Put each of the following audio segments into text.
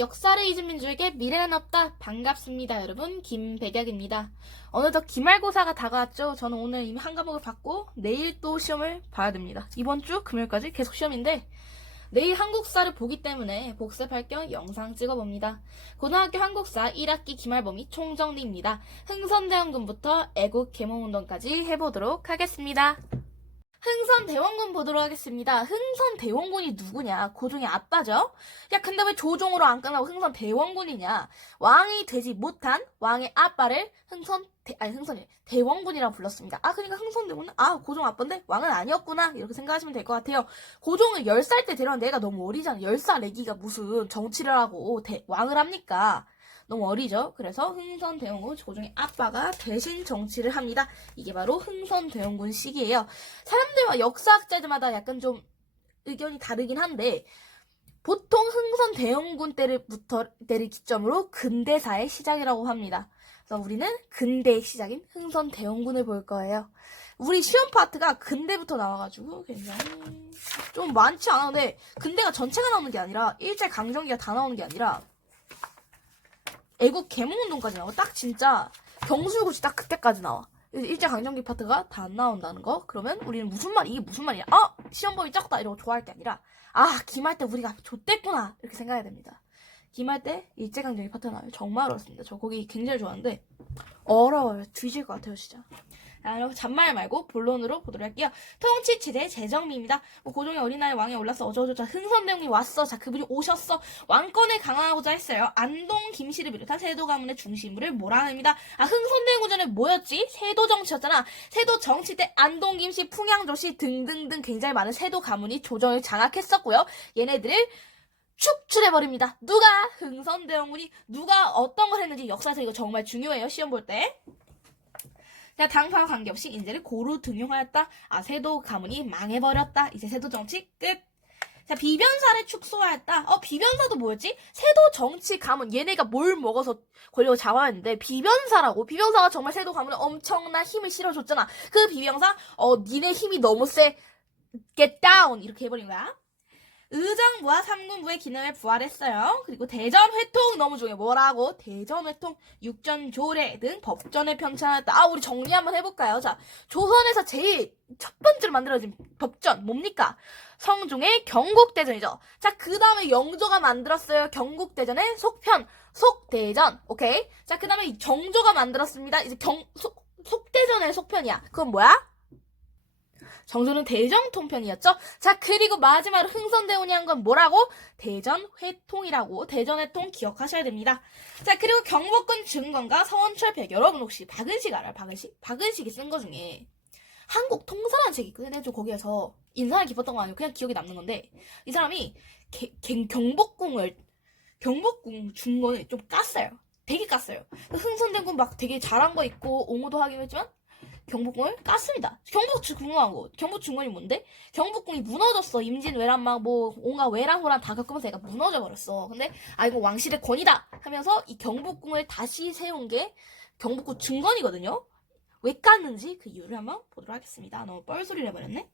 역사를 잊은 민족에게 미래는 없다. 반갑습니다, 여러분. 김백약입니다. 어느덧 기말고사가 다가왔죠. 저는 오늘 이미 한 과목을 받고 내일 또 시험을 봐야 됩니다. 이번 주 금요일까지 계속 시험인데 내일 한국사를 보기 때문에 복습할 겸 영상 찍어봅니다. 고등학교 한국사 1학기 기말범위 총정리입니다. 흥선대원군부터 애국개몽운동까지 해보도록 하겠습니다. 흥선대원군 보도록 하겠습니다. 흥선대원군이 누구냐? 고종의 아빠죠? 야, 근데 왜 조종으로 안 끝나고 흥선대원군이냐? 왕이 되지 못한 왕의 아빠를 대원군이라고 불렀습니다. 그러니까 흥선대원군은, 고종 아빠인데 왕은 아니었구나. 이렇게 생각하시면 될 것 같아요. 고종을 10살 때 데려왔는데 애가 너무 어리잖아. 10살 애기가 무슨 정치를 하고 왕을 합니까? 너무 어리죠? 그래서 흥선대원군 고종의 아빠가 대신 정치를 합니다. 이게 바로 흥선대원군 시기예요. 사람들과 역사학자들마다 약간 좀 의견이 다르긴 한데 보통 흥선대원군 때를 기점으로 근대사의 시작이라고 합니다. 그래서 우리는 근대의 시작인 흥선대원군을 볼 거예요. 우리 시험 파트가 근대부터 나와가지고 굉장히 좀 많지 않은데 근대가 전체가 나오는 게 아니라 일제강점기가 다 나오는 게 아니라 애국 개몽운동까지 나와. 딱 진짜 경술고시 딱 그때까지 나와. 일제강점기 파트가 다 안 나온다는 거. 그러면 우리는 이게 무슨 말이야? 시험범위 적다 이러고 좋아할 게 아니라 기말 때 우리가 좆됐구나 이렇게 생각해야 됩니다. 기말 때 일제강점기 파트 나와요. 정말 어렵습니다. 저 거기 굉장히 좋아하는데 어려워요. 뒤질 것 같아요 진짜. 여러분 잔말 말고 본론으로 보도록 할게요. 통치체제 재정비입니다. 고종의 어린아이 왕에 올라서 어쩌고저쩌 흥선대원이 왔어. 자, 그분이 오셨어. 왕권을 강화하고자 했어요. 안동 김씨를 비롯한 세도 가문의 중심부를 몰아냅니다. 흥선대원군 전에 뭐였지? 세도 정치였잖아. 세도 정치 때 안동 김씨, 풍양조씨 등등등 굉장히 많은 세도 가문이 조정을 장악했었고요. 얘네들을 축출해버립니다. 누가? 흥선대원군이 누가 어떤 걸 했는지 역사에서 이거 정말 중요해요. 시험 볼 때. 당파와 관계없이 인재를 고루 등용하였다. 세도 가문이 망해버렸다. 이제 세도 정치 끝. 비변사를 축소하였다. 비변사도 뭐였지? 세도 정치 가문. 얘네가 뭘 먹어서 권력을 잡아왔는데 비변사라고. 비변사가 정말 세도 가문에 엄청난 힘을 실어줬잖아. 그 비변사 니네 힘이 너무 세. Get down 이렇게 해버린 거야. 의정부와 삼군부의 기능을 부활했어요. 그리고 대전회통 너무 중요해. 뭐라고? 대전회통, 육전조례 등 법전을 편찬했다. 우리 정리 한번 해볼까요? 자, 조선에서 제일 첫 번째로 만들어진 법전 뭡니까? 성종의 경국대전이죠. 자, 그 다음에 영조가 만들었어요. 경국대전의 속편, 속대전. 오케이? 자, 그 다음에 정조가 만들었습니다. 이제 속대전의 속편이야. 그건 뭐야? 정조는 대전통편이었죠. 자, 그리고 마지막으로 흥선대원이 한 건 뭐라고? 대전회통이라고. 대전회통 기억하셔야 됩니다. 자, 그리고 경복궁 증건과 서원철백. 여러분 혹시 박은식 알아요? 박은식이 쓴 거 중에 한국 통사라는 책이 있거든요. 내가 좀 거기에서 인상이 깊었던 거 아니고 그냥 기억에 남는 건데 이 사람이 경복궁 증건을 좀 깠어요. 되게 깠어요. 흥선대원군 막 되게 잘한 거 있고 옹호도 하긴 했지만 경복궁을 깠습니다. 경복궁이 뭔데? 경복궁이 무너졌어. 임진왜란 온갖 외란호란 다 겪으면서 얘가 무너져 버렸어. 근데 이거 왕실의 권위다 하면서 이 경복궁을 다시 세운 게 경복궁 증건이거든요. 왜 깠는지 그 이유를 한번 보도록 하겠습니다. 너무 뻘소리를 해버렸네.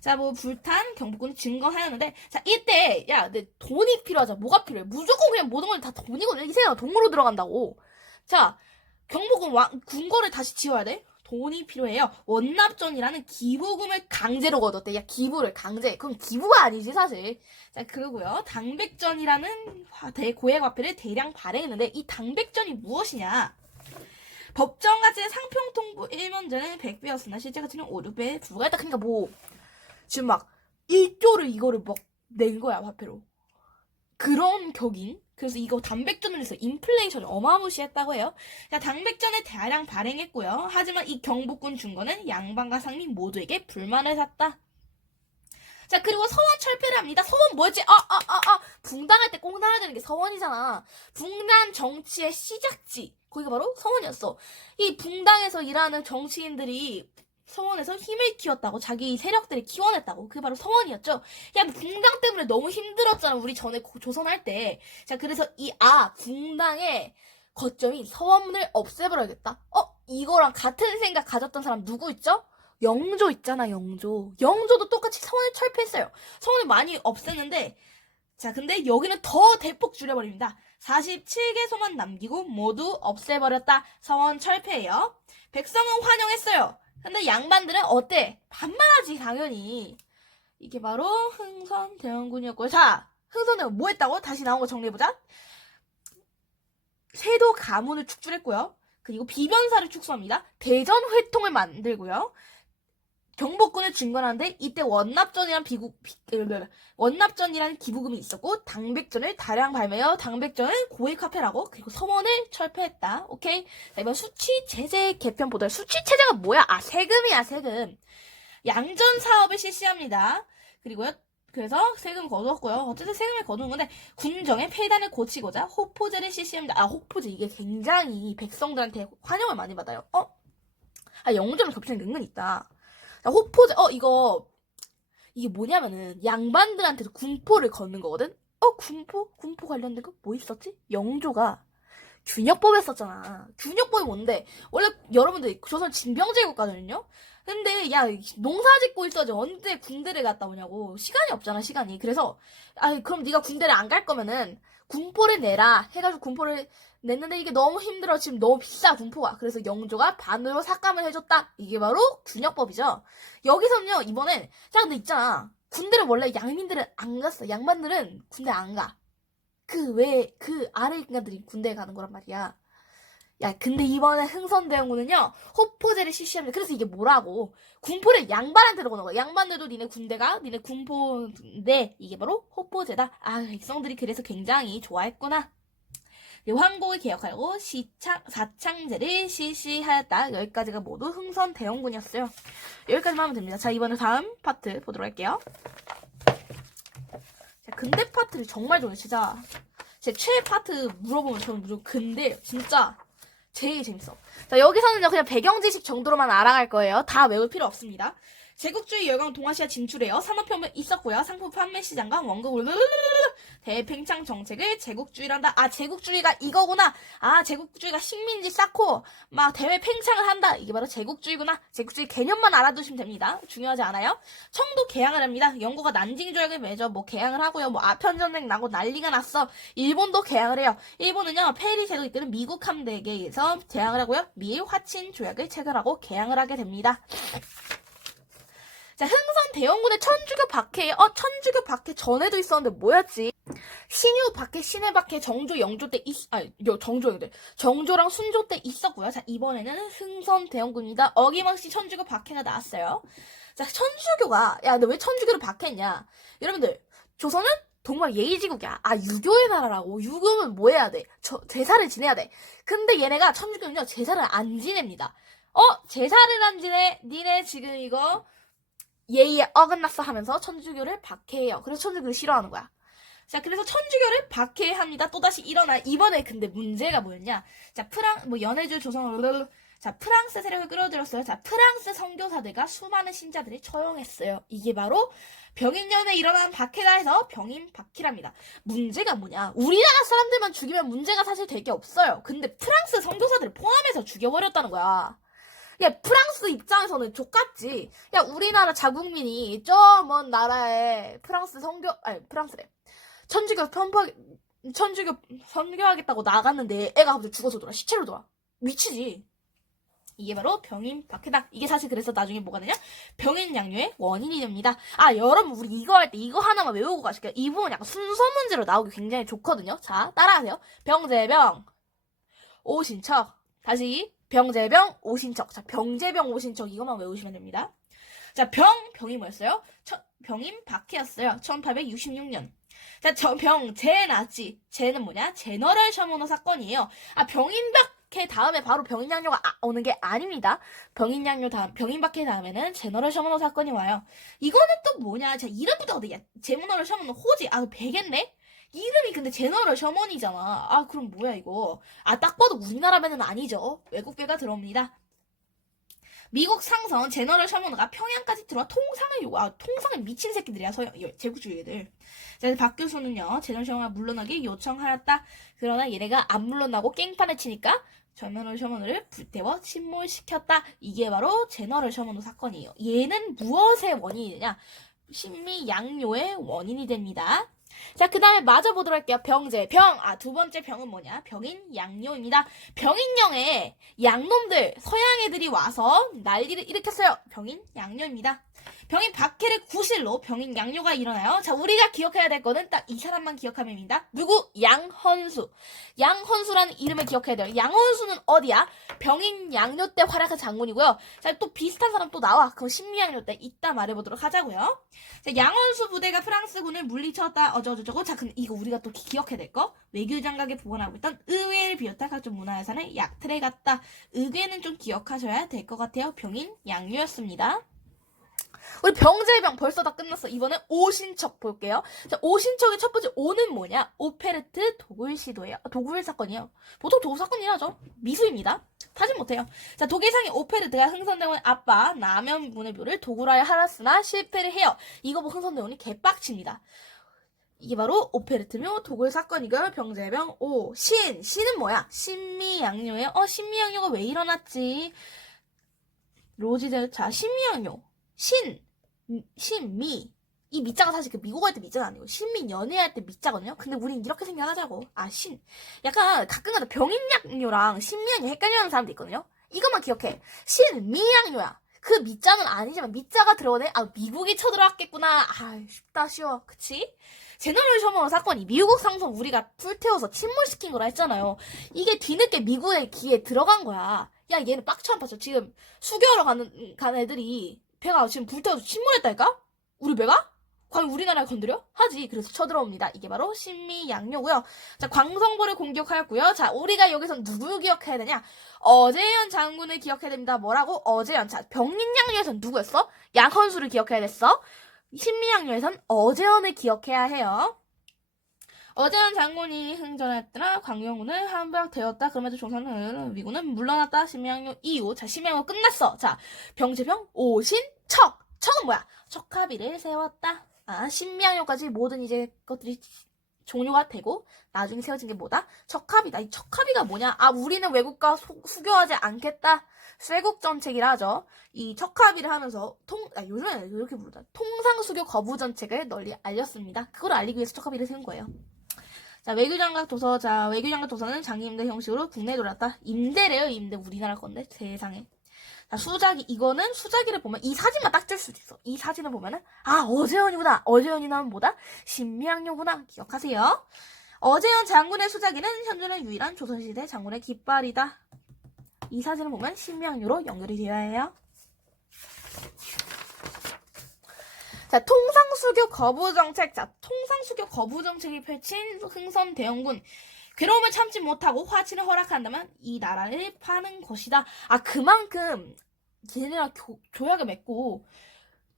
자, 불탄 경복궁 증건하였는데, 자, 이때, 내 돈이 필요하자. 뭐가 필요해? 무조건 그냥 모든 건 다 돈이거든. 이 세상 돈으로 들어간다고. 자, 경복궁 궁궐을 다시 지어야 돼. 돈이 필요해요. 원납전이라는 기부금을 강제로 거뒀대. 기부를 강제. 그건 기부가 아니지 사실. 자, 그리고요. 당백전이라는 고액화폐를 대량 발행했는데 이 당백전이 무엇이냐? 법정 가치의 상평통부 1면제는 100배였으나 실제 가치는 5, 6배에 불과했다. 그러니까 지금 1조를 이거를 낸 거야 화폐로. 그런 격인. 그래서 이거 당백전을 해서 인플레이션을 어마무시했다고 해요. 자, 당백전을 대량 발행했고요. 하지만 이 경복궁 증거는 양반과 상민 모두에게 불만을 샀다. 자, 그리고 서원 철폐를 합니다. 서원 뭐였지? 붕당할 때 꼭 나와야 되는 게 서원이잖아. 붕당 정치의 시작지. 거기가 바로 서원이었어. 이 붕당에서 일하는 정치인들이 서원에서 힘을 키웠다고. 자기 세력들을 키워냈다고. 그게 바로 서원이었죠. 붕당 때문에 너무 힘들었잖아. 우리 전에 조선할 때. 자, 그래서 붕당의 거점이 서원문을 없애버려야겠다. 이거랑 같은 생각 가졌던 사람 누구 있죠? 영조 있잖아, 영조. 영조도 똑같이 서원을 철폐했어요. 서원을 많이 없앴는데 자, 근데 여기는 더 대폭 줄여버립니다. 47개소만 남기고 모두 없애버렸다. 서원 철폐예요. 백성은 환영했어요. 근데 양반들은 어때? 반말하지 당연히. 이게 바로 흥선대원군이었고요. 자, 흥선대원 뭐 했다고? 다시 나온 거 정리해보자. 세도 가문을 축출했고요. 그리고 비변사를 축소합니다. 대전 회통을 만들고요. 경복군을 증건하는데 이때 원납전이라는 기부금이 있었고 당백전을 다량 발매하여 당백전을 고액화폐라고 그리고 서원을 철폐했다. 오케이. 자, 이번 수치 제재 개편 보도록. 수치 제재가 뭐야? 아, 세금이야, 세금. 양전 사업을 실시합니다. 그리고요. 그래서 세금 거두었고요. 어쨌든 세금을 거두는 건데 군정의 폐단을 고치고자 호포제를 실시합니다. 아, 호포제 이게 굉장히 백성들한테 환영을 많이 받아요. 영점을 겹치는 게 은근 있다. 자, 호포제 이게 뭐냐면은 양반들한테도 군포를 거는 거거든. 군포 관련된 거 뭐 있었지? 영조가 균역법에 썼잖아. 균역법이 뭔데? 원래 여러분들 조선 징병제국가거든요. 근데 야, 농사 짓고 있어야지 언제 군대를 갔다 오냐고. 시간이 없잖아, 시간이. 그래서 그럼 네가 군대를 안 갈 거면은 군포를 내라 해가지고 군포를 냈는데 이게 너무 힘들어. 지금 너무 비싸, 군포가. 그래서 영조가 반으로 삭감을 해줬다. 이게 바로 균역법이죠. 여기서는요, 이번엔 근데 있잖아, 군대를 원래 양민들은 안 갔어. 양반들은 군대 안 가. 그 아래 인간들이 군대에 가는 거란 말이야. 야, 근데 이번에 흥선대원군은요, 호포제를 실시합니다. 그래서 이게 뭐라고? 군포를 양반한테 거는 거야. 양반들도 니네 군대가, 니네 군포인데, 이게 바로 호포제다. 아, 백성들이 그래서 굉장히 좋아했구나. 황곡을 개혁하고 사창제를 실시하였다. 여기까지가 모두 흥선대원군이었어요. 여기까지만 하면 됩니다. 자, 이번에 다음 파트 보도록 할게요. 자, 근대 파트를 정말 좋아해요. 진짜 제 최애 파트 물어보면 저는 무조건 근대 진짜 제일 재밌어. 자, 여기서는요 그냥 배경 지식 정도로만 알아갈 거예요. 다 외울 필요 없습니다. 제국주의 열강 동아시아 진출해요. 산업혁명 있었고요. 상품 판매 시장과 원금 대팽창 정책을 제국주의란다. 아, 제국주의가 이거구나. 아, 제국주의가 식민지 쌓고 막 대외 팽창을 한다. 이게 바로 제국주의구나. 제국주의 개념만 알아두시면 됩니다. 중요하지 않아요? 청도 개항을 합니다. 영국과 난징 조약을 맺어 개항을 하고요. 아편전쟁 나고 난리가 났어. 일본도 개항을 해요. 일본은요 페리 제도 이때는 미국 함대에게 의해서 개항을 하고요. 미일 화친 조약을 체결하고 개항을 하게 됩니다. 자, 흥선대원군의 천주교 박해예요. 천주교 박해 전에도 있었는데 뭐였지? 신유 박해, 신해 박해, 정조, 영조 때 정조랑 순조 때 있었고요. 자, 이번에는 흥선대원군입니다. 어김없이 천주교 박해가 나왔어요. 자, 천주교가 근데 왜 천주교를 박해했냐? 여러분들, 조선은 정말 예의지국이야. 유교의 나라라고. 유교는 뭐 해야 돼? 제사를 지내야 돼. 근데 얘네가 천주교는요 제사를 안 지냅니다. 제사를 안 지내? 니네 지금 이거 예의에 어긋났어 하면서 천주교를 박해해요. 그래서 천주교를 싫어하는 거야. 자, 그래서 천주교를 박해합니다. 또다시 일어나. 이번에 근데 문제가 뭐였냐? 자, 연해주 조선, 자, 프랑스 세력을 끌어들였어요. 자, 프랑스 선교사들과 수많은 신자들이 처형했어요. 이게 바로 병인년에 일어난 박해다 해서 병인 박해랍니다. 문제가 뭐냐? 우리나라 사람들만 죽이면 문제가 사실 될 게 없어요. 근데 프랑스 선교사들을 포함해서 죽여버렸다는 거야. 야, 프랑스 입장에서는 족같지. 야, 우리나라 자국민이 저 먼 나라에 프랑스래. 천주교 선교하겠다고 나갔는데 애가 갑자기 죽어서 돌아. 시체로 돌아. 미치지. 이게 바로 병인 박해다. 이게 사실 그래서 나중에 뭐가 되냐? 병인 양요의 원인이 됩니다. 여러분, 우리 이거 할 때 이거 하나만 외우고 가실게요. 이 부분 약간 순서 문제로 나오기 굉장히 좋거든요. 자, 따라하세요. 병제병, 오신척. 다시. 병제병, 오신척. 자, 병제병, 오신척 이것만 외우시면 됩니다. 자, 병이 뭐였어요? 병인 박해였어요. 1866년. 자, 제 나왔지. 제는 뭐냐? 제너럴 셔머너 사건이에요. 병인 박해 다음에 바로 병인 양요가 오는 게 아닙니다. 병인 박해 다음에는 제너럴 셔머너 사건이 와요. 이거는 또 뭐냐? 자, 이름부터 어디야? 제너럴 셔머너 호지. 베겠네? 이름이 근데 제너럴 셔먼이잖아. 그럼 뭐야 이거? 딱 봐도 우리나라 배는 아니죠. 외국 배가 들어옵니다. 미국 상선 제너럴 셔먼가 평양까지 들어와 통상을 미친 새끼들이야. 제국주의 애들. 자, 박 교수는요 제너럴 셔먼가 물러나기 요청하였다. 그러나 얘네가 안 물러나고 깽판을 치니까 제너럴 셔먼을 불태워 침몰시켰다. 이게 바로 제너럴 셔먼 사건이에요. 얘는 무엇의 원인이 되냐? 신미 양요의 원인이 됩니다. 자, 그 다음에 마저 보도록 할게요. 병제, 병. 두 번째 병은 뭐냐? 병인 양요입니다. 병인령에 양놈들, 서양 애들이 와서 난리를 일으켰어요. 병인 양요입니다. 병인 박해를 구실로 병인 양요가 일어나요. 자, 우리가 기억해야 될 거는 딱 이 사람만 기억하면 됩니다. 누구? 양헌수. 양헌수라는 이름을 기억해야 돼요. 양헌수는 어디야? 병인 양요 때 활약한 장군이고요. 자, 또 비슷한 사람 또 나와. 그럼 신미양요 때 이따 말해보도록 하자고요. 자, 양헌수 부대가 프랑스군을 물리쳤다. 어쩌고저쩌고. 자, 근데 이거 우리가 또 기억해야 될 거. 외교장각에 보관하고 있던 의회를 비롯한 각종 문화유산을 약탈해 갔다. 의회는 좀 기억하셔야 될 것 같아요. 병인 양요였습니다. 우리 병제병 벌써 다 끝났어. 이번엔 오신척 볼게요. 자, 오신척의 첫 번째 오는 뭐냐? 오페르트 도굴 시도예요. 도굴 사건이에요. 보통 도굴 사건이라죠. 미수입니다. 타진 못해요. 자, 독일상의 오페르트가 흥선대원의 아빠 남현군의 묘를 도굴하여 하였으나 실패를 해요. 이거 보고 흥선대원이 개빡칩니다. 이게 바로 오페르트묘 도굴 사건이고요. 병제병 신은 뭐야? 신미양요예요. 신미양요가 왜 일어났지? 로지드. 자, 신미양요. 신미. 이 미자가 사실 그 미국 할 때 미자가 아니고 신미 연애할 때 미자거든요. 근데 우린 이렇게 생각하자고. 약간 가끔가다 병인양요랑 신미양요 헷갈리는 사람도 있거든요. 이것만 기억해. 신미양요야. 그 미자는 아니지만 미자가 들어오네. 미국이 쳐들어왔겠구나. 쉽다 쉬워. 그치? 제너럴 사건이 미국 상선 우리가 불태워서 침몰시킨 거라 했잖아요. 이게 뒤늦게 미국의 귀에 들어간 거야. 야, 얘는 빡쳐 안 빡쳐. 지금 수교하러 가는 애들이 배가 지금 불태워서 침몰했다니까? 우리 배가? 과연 우리나라를 건드려? 하지. 그래서 쳐들어옵니다. 이게 바로 신미양요고요. 자, 광성보를 공격하였고요. 자, 우리가 여기서 누구 기억해야 되냐? 어제현 장군을 기억해야 됩니다. 뭐라고? 어제현. 자, 병인양요에선 누구였어? 양헌수를 기억해야 됐어. 신미양요에선 어제현을 기억해야 해요. 어제현 장군이 흥전했더라. 광영군을 함박되었다. 그럼에도 종사는 위군은 물러났다. 신미양요 이후. 자, 신미양요 끝났어. 자, 병제병 오신척. 척은 뭐야? 척합의를 세웠다. 신미양요까지 모든 이제 것들이 종료가 되고 나중에 세워진 게 뭐다? 척합이다. 이 척합이가 뭐냐? 우리는 외국과 수교하지 않겠다. 쇄국 정책이라 하죠. 이 척합의를 하면서 요즘에는 이렇게 부르다. 통상수교 거부 정책을 널리 알렸습니다. 그걸 알리기 위해서 척합의를 세운 거예요. 자, 외교장각 도서. 자, 외교장각 도서는 장기임대 형식으로 국내에 들어왔다. 임대래요, 임대. 우리나라 건데, 세상에. 자, 수자기. 이거는 수자기를 보면 이 사진만 딱 뜰 수도 있어. 이 사진을 보면은, 어제현이구나. 어제현이 나오면 뭐다? 신미양요구나. 기억하세요. 어제현 장군의 수자기는 현존의 유일한 조선시대 장군의 깃발이다. 이 사진을 보면 신미양요로 연결이 되어야 해요. 자, 통상수교 거부 정책. 자, 통상수교 거부 정책이 펼친 흥선대원군. 괴로움을 참지 못하고 화친을 허락한다면 이 나라를 파는 것이다. 그만큼 얘네랑 조약을 맺고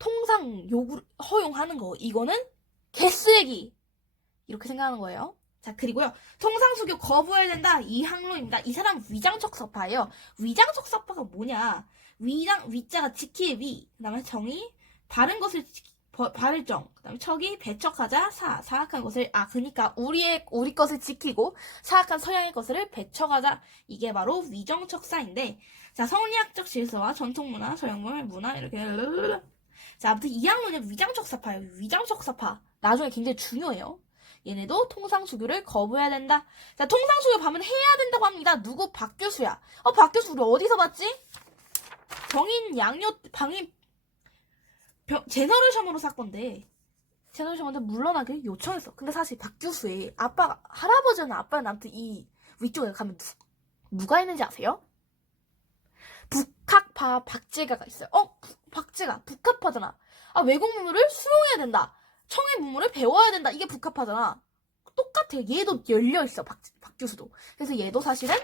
통상 요구를 허용하는 거. 이거는 개쓰레기. 이렇게 생각하는 거예요. 자, 그리고요. 통상수교 거부해야 된다. 이 항로입니다. 이 사람 위장척서파예요. 위장척서파가 뭐냐? 위자가 지킬 위. 그 다음에 정이 바른 것을 바를 정. 그 다음에 척이 배척하자. 사악한 것을. 그니까 우리 것을 지키고 사악한 서양의 것을 배척하자. 이게 바로 위정척사인데, 자, 성리학적 질서와 전통문화, 서양물 문화 이렇게. 자, 아무튼 이 학문은 위장척사파예요. 위장척사파. 나중에 굉장히 중요해요. 얘네도 통상수교를 거부해야 된다. 자, 통상수교 반면 해야 된다고 합니다. 누구? 박교수야. 박교수 우리 어디서 봤지? 병인 양요 제너레이션으로 사건데 제너레이션한테 물러나길 요청했어. 근데 사실 박교수의 할아버지는 아빠는 아무튼 이 위쪽에 가면 누가 있는지 아세요? 북학파 박제가가 있어요. 박제가 북학파잖아. 외국 문물을 수용해야 된다. 청의 문물을 배워야 된다. 이게 북학파잖아. 똑같아요. 얘도 열려있어. 박교수도. 그래서 얘도 사실은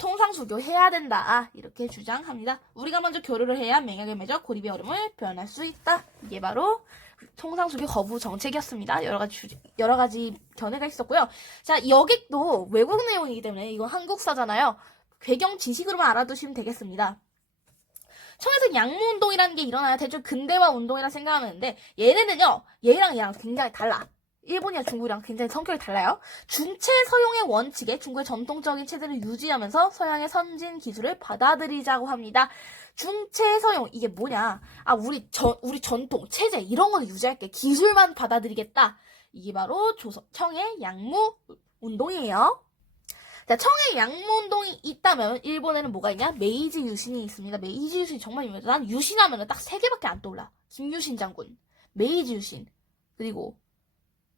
통상수교 해야 된다. 이렇게 주장합니다. 우리가 먼저 교류를 해야 맹약을 맺어 고립의 어려움을 변할 수 있다. 이게 바로 통상수교 거부 정책이었습니다. 여러 가지 견해가 있었고요. 자, 여기 또 외국 내용이기 때문에 이건 한국사잖아요. 배경 지식으로만 알아두시면 되겠습니다. 청에서 양모운동이라는 게 일어나야 대충 근대화 운동이라 생각하면 되는데, 얘네는요, 얘랑 굉장히 달라. 일본이랑 중국이랑 굉장히 성격이 달라요. 중체 서용의 원칙에 중국의 전통적인 체제를 유지하면서 서양의 선진 기술을 받아들이자고 합니다. 중체 서용, 이게 뭐냐? 우리 전통, 체제, 이런 거는 유지할게. 기술만 받아들이겠다. 이게 바로 청의 양무 운동이에요. 자, 청의 양무 운동이 있다면 일본에는 뭐가 있냐? 메이지 유신이 있습니다. 메이지 유신이 정말 유명해요. 난 유신하면 딱 3개밖에 안 떠올라. 김유신 장군, 메이지 유신, 그리고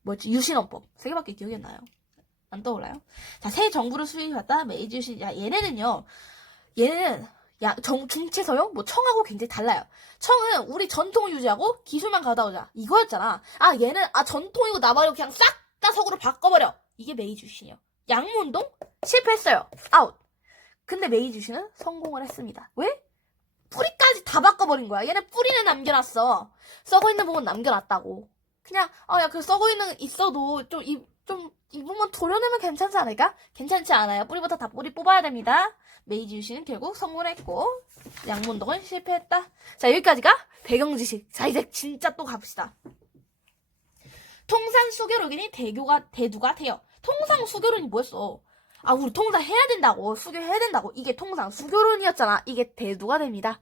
유신헌법. 3개밖에 기억이 안 나요. 안 떠올라요? 자, 새 정부를 수립했다. 메이지 유신. 야, 얘네는 중체 서용 청하고 굉장히 달라요. 청은 우리 전통을 유지하고 기술만 가져오자 이거였잖아. 얘는 전통이고 나발이고 그냥 싹 다 석으로 바꿔버려. 이게 메이지 유신이요. 양무운동 실패했어요. 아웃. 근데 메이지 유신은 성공을 했습니다. 왜? 뿌리까지 다 바꿔버린 거야. 얘네 뿌리는 남겨놨어. 썩어있는 부분 남겨놨다고. 그냥 그 썩어있는 있어도 이 부분 도려내면 괜찮지 않을까? 괜찮지 않아요. 뿌리부터 다 뿌리 뽑아야 됩니다. 메이지 유신은 결국 성공했고 양문동은 실패했다. 자, 여기까지가 배경지식. 자, 이제 진짜 또 갑시다. 통상 수교론이 대두가 돼요. 통상 수교론이 뭐였어? 우리 통상 해야 된다고. 수교해야 된다고. 이게 통상 수교론이었잖아. 이게 대두가 됩니다.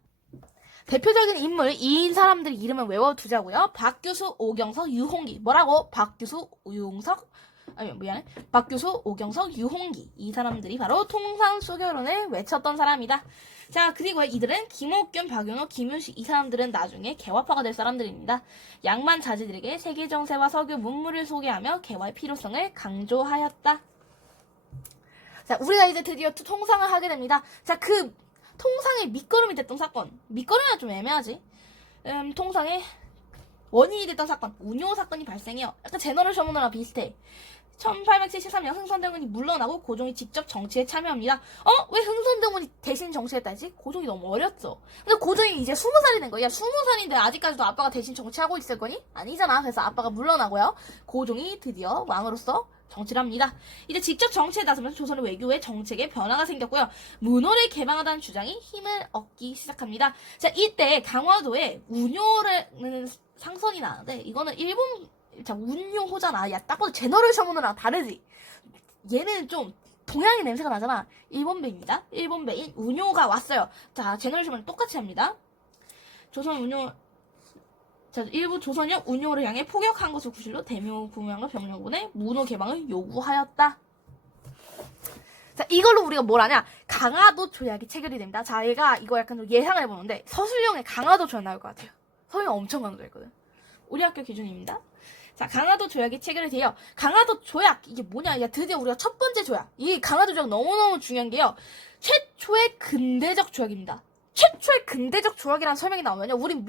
대표적인 인물 2인 사람들 이름을 외워두자고요. 박규수, 오경석, 유홍기. 뭐라고? 박규수, 오경석, 유홍기. 이 사람들이 바로 통상수교론을 외쳤던 사람이다. 자, 그리고 이들은 김옥균, 박윤호, 김윤식 이 사람들은 나중에 개화파가 될 사람들입니다. 양만 자제들에게 세계 정세와 서교 문물을 소개하며 개화의 필요성을 강조하였다. 자, 우리가 이제 드디어 통상을 하게 됩니다. 자, 그 통상의 밑거름이 됐던 사건. 밑거름은 좀 애매하지. 통상의 원인이 됐던 사건. 운요 사건이 발생해요. 약간 제너럴 셔먼이랑 비슷해. 1873년 흥선대원이 물러나고 고종이 직접 정치에 참여합니다. 왜 흥선대원이 대신 정치했다지? 고종이 너무 어렸죠. 근데 고종이 이제 20살이 된 거야. 20살인데 아직까지도 아빠가 대신 정치하고 있을 거니? 아니잖아. 그래서 아빠가 물러나고요. 고종이 드디어 왕으로서 정치를 합니다. 이제 직접 정치에 나서면서 조선의 외교의 정책에 변화가 생겼고요. 문호를 개방하다는 주장이 힘을 얻기 시작합니다. 자, 이때 강화도에 운요라는 상선이 나는데 이거는 일본 운용호잖아. 야, 딱 봐도 제너럴 셔먼이랑 다르지? 얘는 좀 동양의 냄새가 나잖아. 일본배입니다. 일본배인 운용호가 왔어요. 자, 제너럴 셔먼은 똑같이 합니다. 일부 조선역 운용호를 향해 포격한 것을 구실로 대묘 부명과 병력군의 문호 개방을 요구하였다. 자, 이걸로 우리가 뭘 하냐? 강화도 조약이 체결이 됩니다. 자, 얘가 이거 약간 좀 예상을 해보는데 서술형에 강화도 조약 나올 것 같아요. 서술형 엄청 강조했거든. 우리 학교 기준입니다. 자, 강화도 조약이 체결이 돼요. 강화도 조약, 이게 뭐냐? 야, 드디어 우리가 첫 번째 조약. 이 강화도 조약 너무너무 중요한 게요. 최초의 근대적 조약입니다. 최초의 근대적 조약이라는 설명이 나오면요. 우린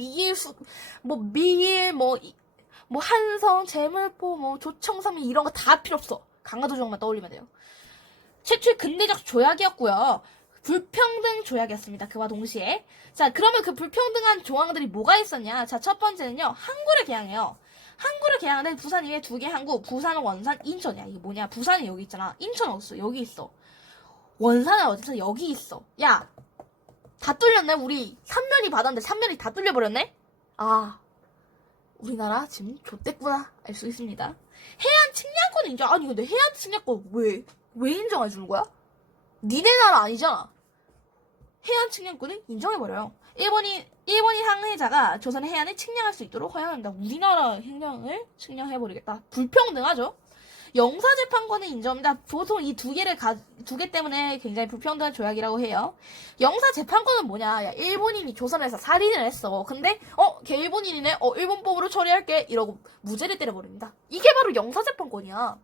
한성, 제물포, 조청섬 이런 거 다 필요 없어. 강화도 조약만 떠올리면 돼요. 최초의 근대적 조약이었고요. 불평등 조약이었습니다. 그와 동시에. 자, 그러면 그 불평등한 조항들이 뭐가 있었냐? 자, 첫 번째는요. 항구를 개항해요. 항구를 개항하는 부산 이외 2개 항구, 부산, 원산, 인천이야. 이게 뭐냐? 부산이 여기 있잖아. 인천 어딨어? 여기 있어. 원산은 어딨어? 여기 있어. 야, 다 뚫렸네. 우리 3면이 받았는데 3면이 다 뚫려버렸네? 우리나라 지금 좆됐구나. 알 수 있습니다. 해안 측량권 인정. 아니, 근데 해안 측량권 왜 인정해주는 거야? 니네 나라 아니잖아. 해안 측량권을 인정해버려요. 일본인 항해자가 조선의 해안을 측량할 수 있도록 허용한다. 우리나라 해양을 측량해버리겠다. 불평등하죠? 영사재판권을 인정합니다. 보통 이 두 개 때문에 굉장히 불평등한 조약이라고 해요. 영사재판권은 뭐냐? 야, 일본인이 조선에서 살인을 했어. 근데, 걔 일본인이네? 일본법으로 처리할게. 이러고 무죄를 때려버립니다. 이게 바로 영사재판권이야.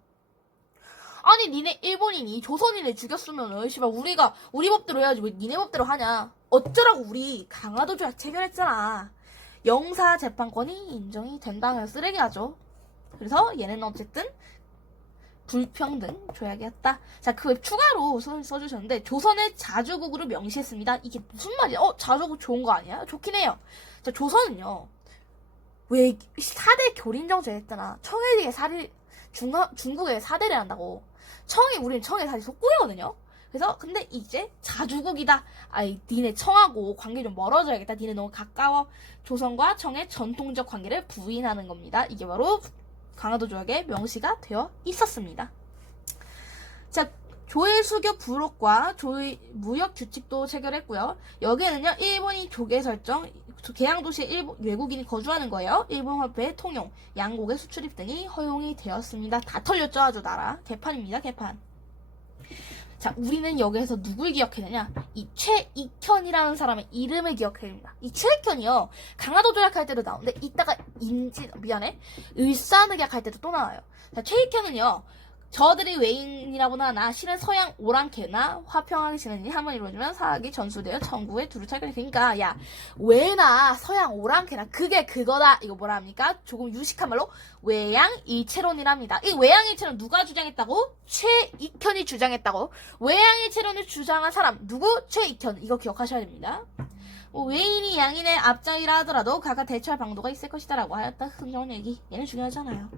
아니, 니네 일본인이 조선인을 죽였으면은, 씨발, 우리 법대로 해야지 왜 니네 법대로 하냐. 어쩌라고 우리 강화도 조약 체결했잖아. 영사재판권이 인정이 된다면 쓰레기하죠. 그래서 얘는 어쨌든 불평등 조약이었다. 자, 그 추가로 써주셨는데 조선을 자주국으로 명시했습니다. 이게 무슨 말이야? 자주국 좋은 거 아니야? 좋긴 해요. 자, 조선은요. 왜 4대 교린정제 했잖아. 청해에게 중국에 4대를 한다고. 우리는 청해 사실 속구이거든요. 그래서 근데 이제 자주국이다. 니네 청하고 관계 좀 멀어져야겠다. 니네 너무 가까워. 조선과 청의 전통적 관계를 부인하는 겁니다. 이게 바로 강화도 조약에 명시가 되어 있었습니다. 자, 조일수교 부록과 무역 규칙도 체결했고요. 여기에는요, 일본이 조계 설정, 개양 도시에 외국인이 거주하는 거예요. 일본 화폐 통용, 양곡의 수출입 등이 허용이 되었습니다. 다 털렸죠, 아주 나라. 개판입니다, 개판. 자, 우리는 여기에서 누굴 기억해내냐? 이 최익현이라는 사람의 이름을 기억해냅니다. 이 최익현이요, 강화도 조약할 때도 나오는데, 이따가 을사늑 약할 때도 또 나와요. 자, 최익현은요, 저들이 외인이라고나 하나 실은 서양 오랑캐나 화평하게 지내니 한번 이루어지면 사학이 전수되어 천국에 두루 차게 되니까, 야, 외나 서양 오랑캐나 그게 그거다. 이거 뭐라 합니까? 조금 유식한 말로 외양일체론이랍니다. 이 외양일체론 누가 주장했다고? 최익현이 주장했다고. 외양일체론을 주장한 사람 누구? 최익현. 이거 기억하셔야 됩니다. 외인이 양인의 앞장이라 하더라도 각각 대처할 방도가 있을 것이다 라고 하였다. 흥정한 얘기. 얘는 중요하잖아요.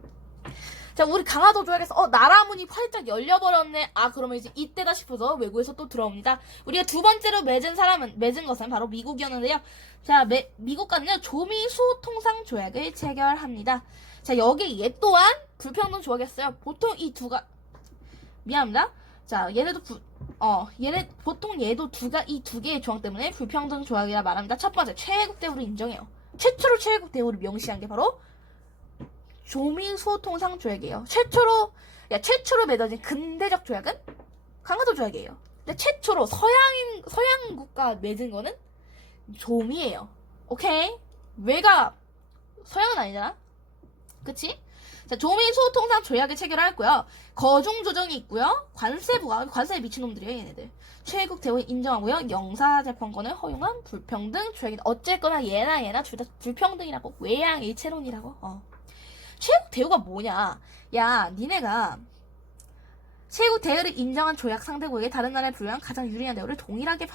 자, 우리 강화도 조약에서 나라문이 활짝 열려버렸네. 아, 그러면 이제 이때다 싶어서 외국에서 또 들어옵니다. 우리가 두 번째로 맺은 것은 바로 미국이었는데요. 자, 미국과는요, 조미수 통상 조약을 체결합니다. 자, 여기 얘 또한 불평등 조약이었어요. 보통 미안합니다. 자, 보통 얘도 이 두 개의 조항 때문에 불평등 조약이라 말합니다. 첫 번째, 최애국 대우를 인정해요. 최초로 최애국 대우를 명시한 게 바로 조미수 통상 조약이에요. 최초로 맺어진 근대적 조약은 강화도 조약이에요. 근데 최초로 서양 국가 맺은 거는 조미예요. 오케이? 왜가 서양은 아니잖아. 그치? 자, 조미수 통상 조약을 체결하였고요. 거중 조정이 있고요. 관세에 미친놈들이에요, 얘네들. 최애국 대우를 인정하고요. 영사재판권을 허용한 불평등 조약이다. 어쨌거나 얘나 둘 다 불평등이라고. 외양일체론이라고. 최애국 대우가 뭐냐? 야, 니네가 최애국 대우를 인정한 조약 상대국에게 다른 나라에 부여한 가장 유리한 대우를 동일하게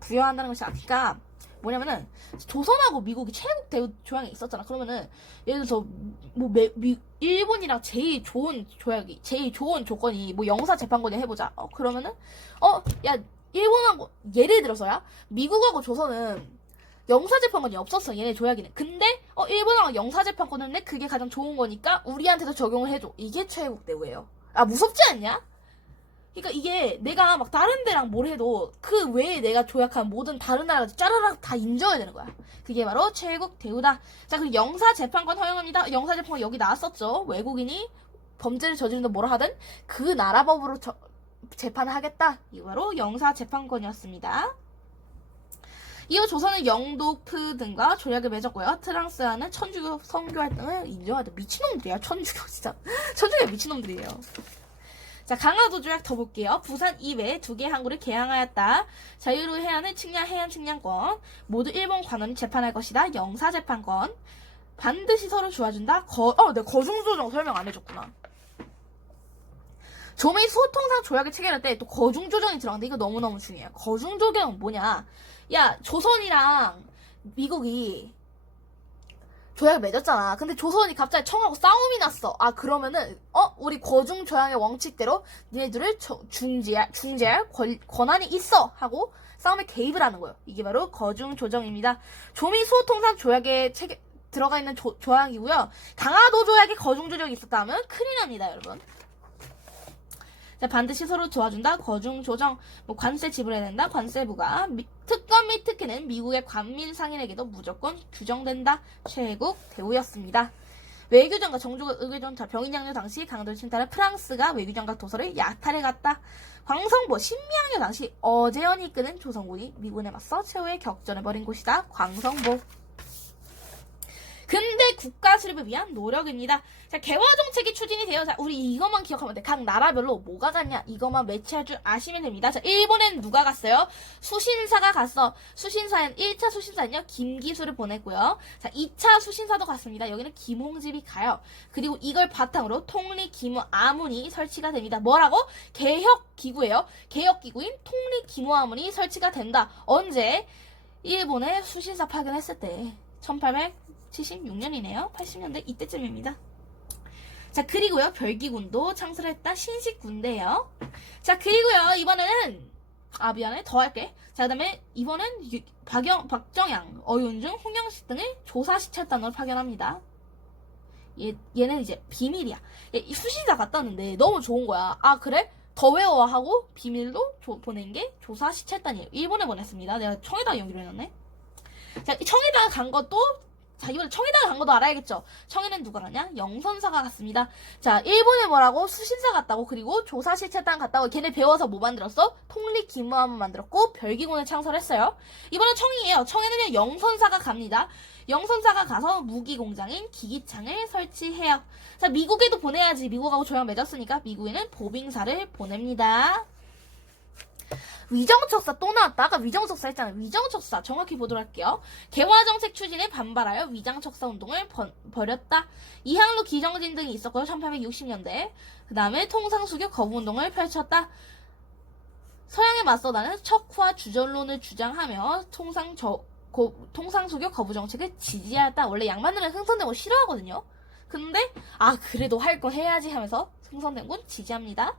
부여한다는 것이 그러니까 뭐냐면은 조선하고 미국이 최애국 대우 조약이 있었잖아. 그러면은 예를 들어서 일본이랑 제일 좋은 조건이 영사 재판권을 해보자. 그러면은 야, 일본하고 예를 들어서야 미국하고 조선은 영사재판권이 없었어, 얘네 조약이는. 근데 일본하고 영사재판권을 했는데 그게 가장 좋은 거니까 우리한테도 적용을 해줘. 이게 최애국 대우예요. 아, 무섭지 않냐? 그러니까 이게 내가 막 다른 데랑 뭘 해도 그 외에 내가 조약한 모든 다른 나라가 짜라락 다 인정해야 되는 거야. 그게 바로 최애국 대우다. 자, 그리고 영사재판권 허용합니다. 영사재판권 여기 나왔었죠. 외국인이 범죄를 저지른다 뭐라 하든 그 나라 법으로 재판을 하겠다. 이거 바로 영사재판권이었습니다. 이후 조선은 영도프 등과 조약을 맺었고요. 프랑스와는 천주교 선교 활동을 인정하다. 미친놈들이야, 천주교 진짜. 천주교 미친놈들이에요. 자, 강화도 조약 더 볼게요. 부산 이외에 두 개의 항구를 개항하였다. 자유로 해안을 해안 측량권. 모두 일본 관원이 재판할 것이다. 영사재판권. 반드시 서로 주어준다. 내가 거중조정 설명 안 해줬구나. 조미 소통상 조약을 체결할 때 또 거중조정이 들어가는데 이거 너무너무 중요해요. 거중조정은 뭐냐? 야, 조선이랑 미국이 조약을 맺었잖아. 근데 조선이 갑자기 청하고 싸움이 났어. 아, 그러면은 우리 거중 조약의 원칙대로 니네들을 중재할 권한이 있어 하고 싸움에 개입을 하는 거예요. 이게 바로 거중 조정입니다. 조미 수호통상 조약에 들어가 있는 조약이고요. 강화도 조약에 거중 조정이 있었다 하면 큰일 납니다, 여러분. 자, 반드시 서로 도와준다. 거중 조정, 관세 지불해야 된다. 관세부가 특권 및 특혜는 미국의 관민 상인에게도 무조건 규정된다. 최애국 대우였습니다. 외교장과 정조가 의교전 병인양요 당시 강도를 침탈해 프랑스가 외교장과 도서를 야탈해 갔다. 광성보 신미양요 당시 어재현이 이끄는 조선군이 미군에 맞서 최후의 격전을 벌인 곳이다. 광성보. 근대 국가 수립을 위한 노력입니다. 자, 개화 정책이 추진이 되어, 자, 우리 이것만 기억하면 돼. 각 나라별로 뭐가 갔냐? 이것만 매치할 줄 아시면 됩니다. 자, 일본엔 누가 갔어요? 수신사가 갔어. 1차 수신사는요, 김기수를 보냈고요. 자, 2차 수신사도 갔습니다. 여기는 김홍집이 가요. 그리고 이걸 바탕으로 통리기무 아문이 설치가 됩니다. 뭐라고? 개혁기구예요. 개혁기구인 통리기무 아문이 설치가 된다. 언제? 일본에 수신사 파견했을 때. 1876년이네요. 80년대 이때쯤입니다. 자, 그리고요, 별기군도 창설했다. 신식군대요. 자, 그리고요, 이번에는 미안해, 더 할게. 자, 그 다음에 이번엔 박정양, 어윤중, 홍영식 등을 조사시찰단으로 파견합니다. 얘는 이제 비밀이야. 수신사 갔다 왔는데 너무 좋은 거야. 아, 그래? 더 외워와 하고 비밀로 보낸 게 조사 시찰단이에요. 일본에 보냈습니다. 내가 청에다가 연기로 해놨네. 자, 청에다가 간 것도, 자, 이번에 청에다가 간 것도 알아야겠죠. 청에는 누가 갔냐? 영선사가 갔습니다. 자, 일본에 뭐라고? 수신사 갔다고, 그리고 조사 시찰단 갔다고. 걔네 배워서 뭐 만들었어? 통립기무함을 만들었고 별기군을 창설했어요. 이번엔 청이에요. 청에는요 영선사가 갑니다. 영선사가 가서 무기 공장인 기기창을 설치해요. 자, 미국에도 보내야지. 미국하고 조약 맺었으니까 미국에는 보빙사를 보냅니다. 위정척사 또 나왔다. 아까 위정척사 했잖아요. 위정척사 정확히 보도록 할게요. 개화정책 추진에 반발하여 위장척사 운동을 벌였다. 이항로 기정진 등이 있었고요. 1860년대. 그 다음에 통상수교 거부운동을 펼쳤다. 서양에 맞서 나는 척후와 주전론을 주장하며 통상수교 거부 정책을 지지하였다. 원래 양반들은 흥선된 거 싫어하거든요. 근데 그래도 할 거 해야지 하면서 흥선된 군 지지합니다.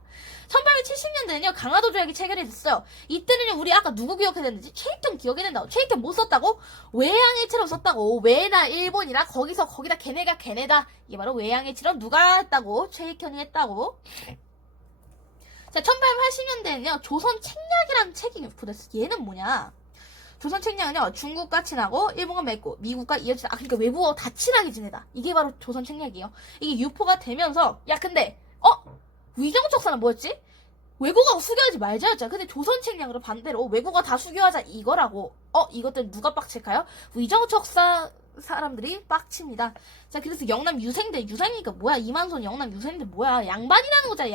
1870년대는요 강화도 조약이 체결됐어요. 이때는요 우리 아까 누구 기억해야 되는지 최익경 기억해야 된다고. 최익경 못 썼다고? 외양일체로 썼다고. 외나 일본이라 거기다 걔네다. 이게 바로 외양일체로 누가 했다고? 최익현이 했다고. 자, 1880년대에는요 조선 책략이라는 책이 유포됐어. 얘는 뭐냐? 조선 책략은요 중국과 친하고 일본과 맺고 미국과 이어지다. 그러니까 외국어 다 친하게 지내다. 이게 바로 조선 책략이에요. 이게 유포가 되면서 근데 위정척사는 뭐였지? 외국어 수교하지 말자였잖아. 근데 조선 책략으로 반대로 외국어 다 수교하자 이거라고. 이것들 누가 빡칠까요? 위정척사 사람들이 빡칩니다. 자, 그래서 영남 유생이니까 뭐야? 이만손 영남 유생대 뭐야? 양반이라는 거잖아.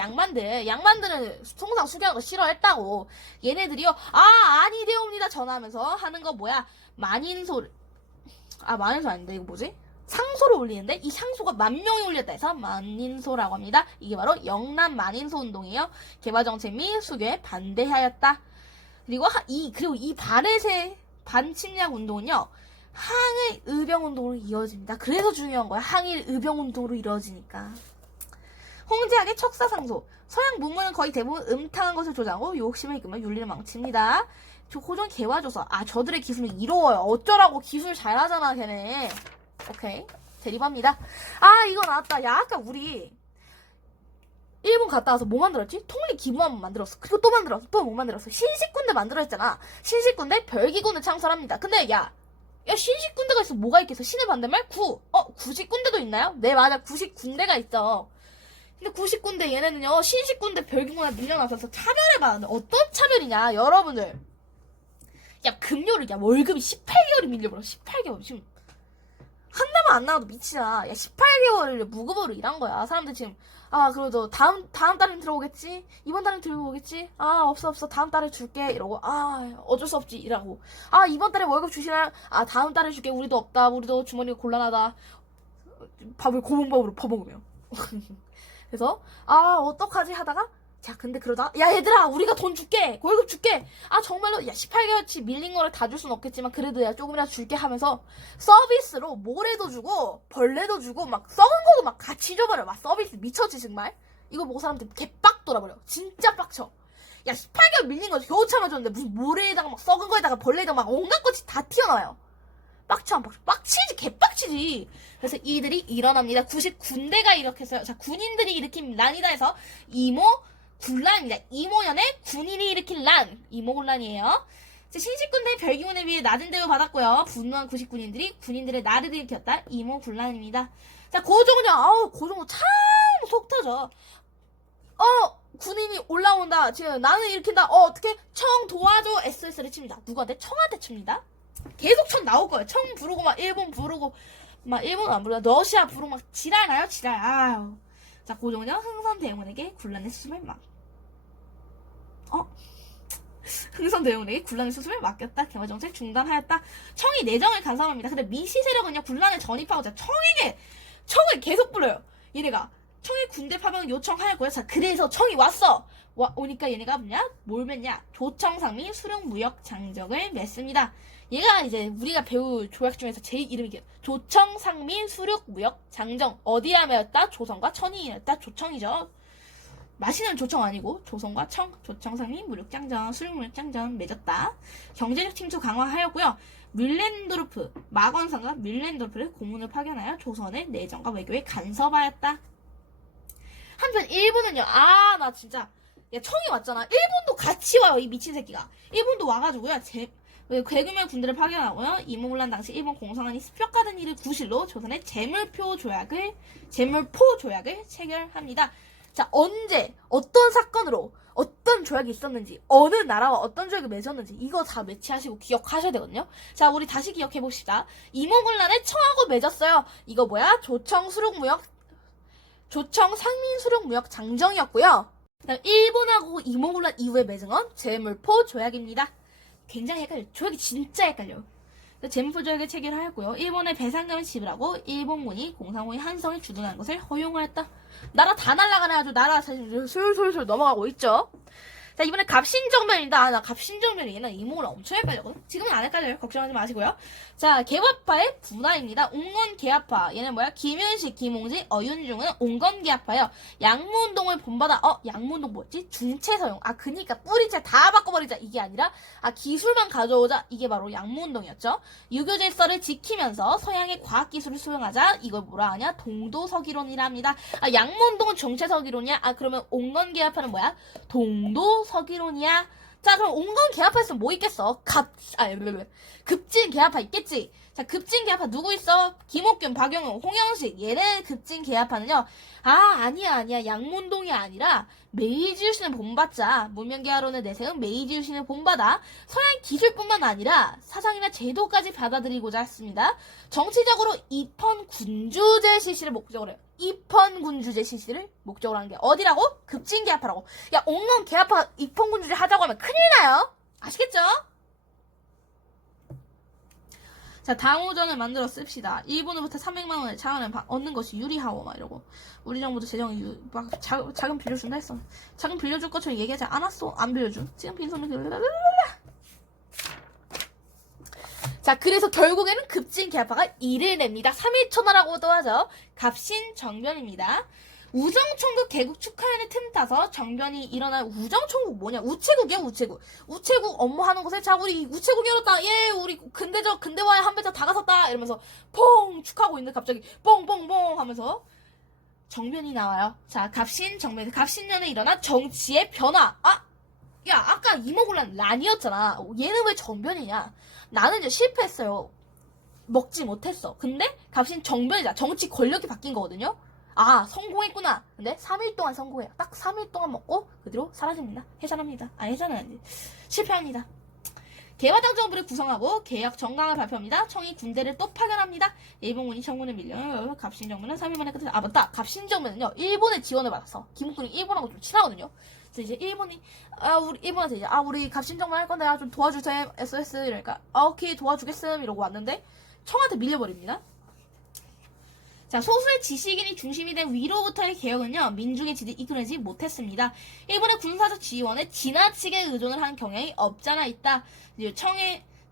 양반들은 통상 수교하는 거 싫어했다고. 얘네들이요 아니되옵니다 전화하면서 하는 거 뭐야? 만인소 아닌데 이거 뭐지? 상소를 올리는데 이 상소가 10,000명이 올렸다 해서 만인소라고 합니다. 이게 바로 영남 만인소 운동이에요. 개발정책 및 수교에 반대하였다. 그리고 이 반침략 운동은요 항일 의병운동으로 이어집니다. 그래서 중요한 거야. 항일 의병운동으로 이루어지니까. 홍제학의 척사상소. 서양 문물은 거의 대부분 음탕한 것을 조장하고 욕심을 이끌며 윤리를 망칩니다. 고전 개화조서. 저들의 기술은 이로워요. 어쩌라고. 기술 잘하잖아 걔네. 오케이. 대립합니다. 이거 나왔다. 야, 아까 우리 일본 갔다 와서 뭐 만들었지? 통립기무함 만들었어. 그리고 또 만들었어. 또 뭐 만들었어? 신식군대 만들어 했잖아. 신식군대 별기군을 창설합니다. 근데 야 신식군대가 있어. 뭐가 있겠어? 신의 반대말 구식군대도 있나요? 네, 맞아. 구식군대가 있어. 근데 구식군대 얘네는요 신식군대 별기군에 밀려나서 차별해봐. 어떤 차별이냐 여러분들. 급료를 월급이 18개월이 밀려버려. 18개월. 지금 한 달만 안 나와도 미치잖아. 18개월을 무급으로 일한 거야. 사람들 지금 그래도 다음 달엔 들어오겠지? 이번 달엔 들어오겠지? 없어. 다음 달에 줄게. 이러고 어쩔 수 없지. 이라고. 이번 달에 월급 주시나요? 다음 달에 줄게. 우리도 없다. 우리도 주머니가 곤란하다. 밥을 고문밥으로 퍼먹으며. 그래서 어떡하지 하다가 자, 근데 그러다가 야 얘들아 우리가 돈 줄게. 월급 줄게. 정말로 18개월치 밀린 거를 다 줄 순 없겠지만 그래도 야 조금이라도 줄게 하면서 서비스로 모래도 주고 벌레도 주고 막 썩은 거도 막 같이 줘버려. 막 서비스 미쳤지 정말. 이거 보고 사람들 개빡 돌아버려. 진짜 빡쳐. 18개월 밀린 거 겨우 참아줬는데 무슨 모래에다가 막 썩은 거에다가 벌레에다가 막 온갖 것이 다 튀어나와요. 빡쳐 안 빡쳐? 빡치지 개빡치지. 그래서 이들이 일어납니다. 99군대가 이렇게 해서요. 자, 군인들이 일으킨 난이다 해서 군란입니다. 이모년의 군인이 일으킨 란. 이모군란이에요. 신식군대 별기군에 비해 낮은 대우 받았고요. 분노한 99군인들이 군인들의 나를 일으켰다. 이모군란입니다. 자, 고종은요. 고종은 참 속 터져. 군인이 올라온다. 지금 나는 일으킨다. 어떻게? 청 도와줘. SS를 칩니다. 누구한테? 청한테 칩니다. 계속 청 나올 거예요. 청 부르고 막 일본 부르고 막 일본 안 부르고 러시아 부르고 막 지랄 나요. 지랄. 자, 고종은요 흥선대원에게 군란의 수습을 흥선대원에게 군란의 수습을 맡겼다. 개화정책 중단하였다. 청이 내정을 간섭합니다. 근데 미시 세력은요 군란을 전입하고 청을 계속 불러요. 얘네가 청의 군대 파병 요청하였고요. 자, 그래서 청이 오니까 얘네가 뭘 맺냐? 조청상미 수령무역 장적을 맺습니다. 얘가 이제 우리가 배울 조약 중에서 제일 이름이 길어요. 조청상미 수륙무역 장정. 어디라 맺었다? 조선과 천이었다. 조청이죠. 마시는 조청 아니고 조선과 청, 조청상미 무력장전, 수륙무역장전 맺었다. 경제적 침투 강화하였고요. 마건상과 뮬렌도르프를 고문을 파견하여 조선의 내정과 외교에 간섭하였다. 한편 일본은요. 나 진짜 야, 청이 왔잖아. 일본도 같이 와요, 이 미친 새끼가. 일본도 와가지고요, 괴규명 군대를 파견하고요. 이모군란 당시 일본 공성안이 습격하던 일을 구실로 조선의 제물포 조약을 체결합니다. 자, 언제, 어떤 사건으로, 어떤 조약이 있었는지, 어느 나라와 어떤 조약을 맺었는지, 이거 다 매치하시고 기억하셔야 되거든요. 자, 우리 다시 기억해봅시다. 이모군란에 청하고 맺었어요. 이거 뭐야? 조청 상민수륙무역 장정이었고요. 그다음 일본하고 이모군란 이후에 맺은 건 제물포 조약입니다. 굉장히 헷갈려. 조약이 진짜 헷갈려요. 제물포 조약을 체결하였고요. 일본의 배상금을 지불하고 일본군이 공산군이 한성에 주둔하는 것을 허용하였다. 나라 다 날아가네. 아주 나라 사실 솔솔솔 넘어가고 있죠. 자, 이번에 갑신정변입니다. 나 갑신정변이 옛날 이모랑 엄청 헷갈렸거든. 지금은 안 헷갈려요. 걱정하지 마시고요. 자, 개화파의 분화입니다. 옹건 개화파. 얘는 뭐야? 김윤식, 김홍지, 어윤중은 옹건 개화파예요. 양무운동을 본받아. 양무운동 뭐였지? 중체서용. 그니까 뿌리째 다 바꿔버리자. 이게 아니라 기술만 가져오자. 이게 바로 양무운동이었죠. 유교 질서를 지키면서 서양의 과학기술을 수용하자. 이걸 뭐라 하냐? 동도서기론이라 합니다. 양무운동은 중체서기론이야? 그러면 옹건 개화파는 뭐야? 동도서기론이야. 자, 그럼 옹건 개화파 있으면 뭐 있겠어? 급진 개화파 있겠지? 자, 급진 개화파 누구 있어? 김옥균, 박영훈, 홍영식. 얘네 급진 개화파는요. 아니야. 양문동이 아니라 메이지 유신을 본받자. 문명개화론을 내세운 메이지 유신을 본받아 서양 기술뿐만 아니라 사상이나 제도까지 받아들이고자 했습니다. 정치적으로 입헌군주제 실시를 목적으로 해요. 입헌군주제 실시를 목적으로 하는 게 어디라고? 급진 개화파라고. 야, 옹건 개화파 입헌군주제 하자고 하면 큰일 나요. 아시겠죠? 자, 당호전을 만들어 씁시다. 일본으로부터 300만 원의 자원을 얻는 것이 유리하오. 막 이러고. 우리 정부도 재정이 자금 빌려준다 했어. 자금 빌려줄 것처럼 얘기하지 않았어. 안 빌려준. 지금 빈손을 자, 그래서 결국에는 급진 개화파가 일을 냅니다. 3.1천하라고도 하죠. 갑신정변입니다. 우정총국 개국 축하회를 틈타서 정변이 일어난 우정총국 뭐냐? 우체국이야, 우체국. 우체국 업무하는 곳에 자, 우리 우체국 열었다. 예, 우리 근대화에 한 배차 다 갔었다. 이러면서 퐁 축하고 있는데 갑자기 뽕뽕뽕 하면서 정변이 나와요. 자, 갑신정변. 갑신년에 일어난 정치의 변화. 야, 아까 이모군란 란이었잖아. 얘는 왜 정변이냐? 나는 이제 실패했어요. 먹지 못했어. 근데 갑신정변이자 정치 권력이 바뀐 거거든요. 성공했구나. 근데 3일 동안 성공해요. 딱 3일 동안 먹고 그 뒤로 사라집니다. 해산합니다. 해산은 아니지. 실패합니다. 개화당 정부를 구성하고 개혁 정강을 발표합니다. 청이 군대를 또 파견합니다. 일본군이 청군을 밀려 갑신정변은 3일 만에 끝에 맞다. 갑신정변은요. 일본의 지원을 받았어. 김국군이 일본하고 좀 친하거든요. 그래서 이제 일본이 우리 일본한테 이제 우리 갑신정변 할 건데 좀 도와주세요. SOS 이러니까 오케이 도와주겠음 이러고 왔는데 청한테 밀려버립니다. 자, 소수의 지식인이 중심이 된 위로부터의 개혁은요, 민중의 지지 이끌어내지 못했습니다. 일본의 군사적 지원에 지나치게 의존을 한 경향이 없잖아 있다.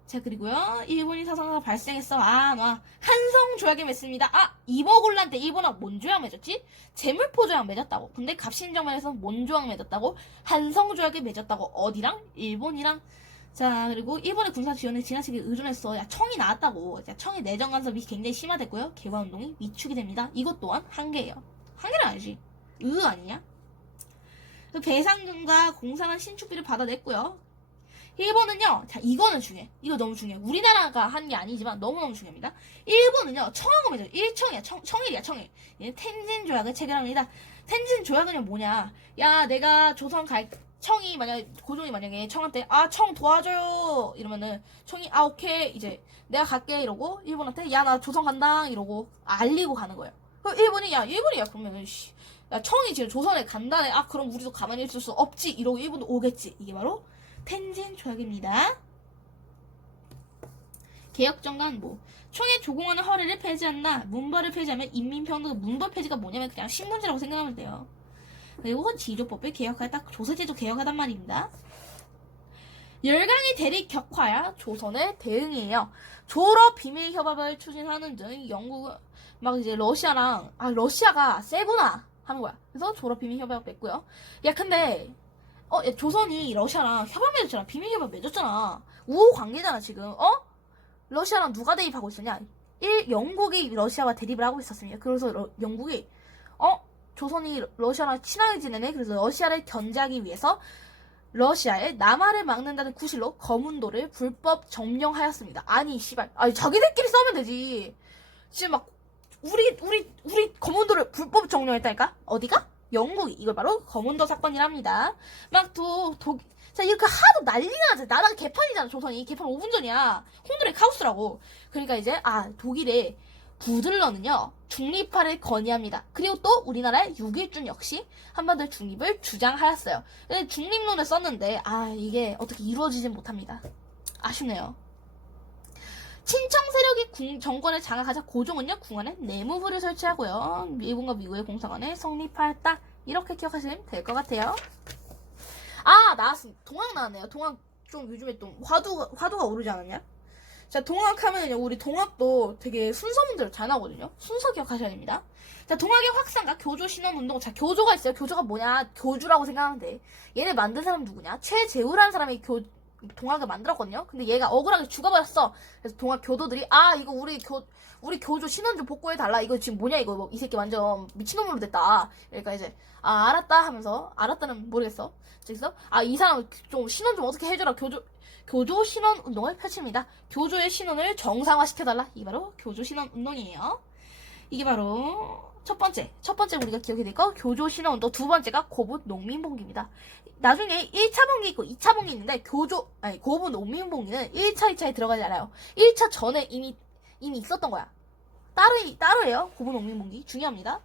자, 그리고요, 일본이 사상사가 발생했어. 한성 조약을 맺습니다. 이모군란 때 일본하고 뭔 조약 맺었지? 제물포 조약 맺었다고. 근데 갑신정변에서 뭔 조약 맺었다고? 한성 조약을 맺었다고. 어디랑? 일본이랑. 자, 그리고 일본의 군사 지원에 지나치게 의존했어. 야, 청이 나왔다고. 자, 청의 내정 간섭이 굉장히 심화됐고요. 개화운동이 위축이 됩니다. 이것 또한 한계예요. 한계는 아니지. 아니냐? 배상금과 공산한 신축비를 받아냈고요. 일본은요, 자, 이거는 중요해. 이거 너무 중요해. 우리나라가 한 게 아니지만 너무너무 중요합니다. 일본은요, 청하고 맺어요. 청일이야, 청일. 얘는 텐진 조약을 체결합니다. 텐진 조약은요, 뭐냐. 야, 내가 조선 청이 고종이 만약에 청한테 청 도와줘요 이러면은 청이 오케이 이제 내가 갈게 이러고 일본한테 야 나 조선 간다 이러고 알리고 가는 거예요. 그럼 일본이야 그러면은 야 청이 지금 조선에 간다네. 그럼 우리도 가만히 있을 수 없지 이러고 일본도 오겠지. 이게 바로 텐진 조약입니다. 개혁정관보 총의 조공하는 허례를 폐지한다. 문벌을 폐지하면 인민평등. 문벌 폐지가 뭐냐면 그냥 신문지라고 생각하면 돼요. 그리고 지조법을 개혁하다. 조세제도 개혁하단 말입니다. 열강의 대립 격화야 조선의 대응이에요. 졸업 비밀 협약을 추진하는 등 영국은 이제 러시아가 세구나 하는 거야. 그래서 졸업 비밀 협약 맺고요. 야, 근데 야, 조선이 러시아랑 협약 맺었잖아. 비밀 협약 맺었잖아. 우호 관계잖아 지금. 러시아랑 누가 대립하고 있었냐? 영국이 러시아와 대립을 하고 있었습니다. 그래서 영국이 조선이 러시아랑 친하게 지내네. 그래서 러시아를 견제하기 위해서 러시아의 남하를 막는다는 구실로 거문도를 불법 점령하였습니다. 아니 씨발, 아니 자기들끼리 싸우면 되지. 지금 막 우리 거문도를 불법 점령했다니까? 어디가? 영국이. 이걸 바로 거문도 사건이랍니다. 자, 이렇게 하도 난리가 나지. 나라가 개판이잖아, 조선이. 개판 5분 전이야. 홍들의 카오스라고. 그러니까 이제, 독일의 부들러는요, 중립화를 건의합니다. 그리고 또 우리나라의 6.1준 역시 한반도의 중립을 주장하였어요. 근데 중립론을 썼는데, 이게 어떻게 이루어지진 못합니다. 아쉽네요. 친청 세력이 정권을 장악하자 고종은요, 궁안에 내무부를 설치하고요. 일본과 미국의 공사관에 성립하였다. 이렇게 기억하시면 될 것 같아요. 나왔습니다. 동학 나왔네요. 동학 좀 요즘에 또 화두가 오르지 않았냐? 자, 동학 하면요, 우리 동학도 되게 순서 문제로 잘 나오거든요. 순서 기억하셔야 됩니다. 자, 동학의 확산과 교조 신원 운동. 자, 교조가 있어요. 교조가 뭐냐? 교주라고 생각하면 돼. 얘네 만든 사람 누구냐? 최재우라는 사람이 동학을 만들었거든요. 근데 얘가 억울하게 죽어버렸어. 그래서 동학 교도들이 이거 우리 교조 신원 좀 복구해달라. 이거 지금 뭐냐 이거 이 새끼 완전 미친놈으로 됐다. 그러니까 이제 알았다 하면서, 알았다는 모르겠어. 그래서 이 사람 좀 신원 좀 어떻게 해줘라. 교조 신원 운동을 펼칩니다. 교조의 신원을 정상화시켜달라. 이게 바로 교조 신원 운동이에요. 이게 바로 첫 번째 우리가 기억해야 될 거 교조 신원 운동. 두 번째가 고부 농민봉기입니다. 나중에 1차 봉기 있고 2차 봉기 있는데 고부 농민봉기는 1차, 2차에 들어가지 않아요. 1차 전에 이미 있었던 거야. 따로예요. 고부 농민봉기 중요합니다.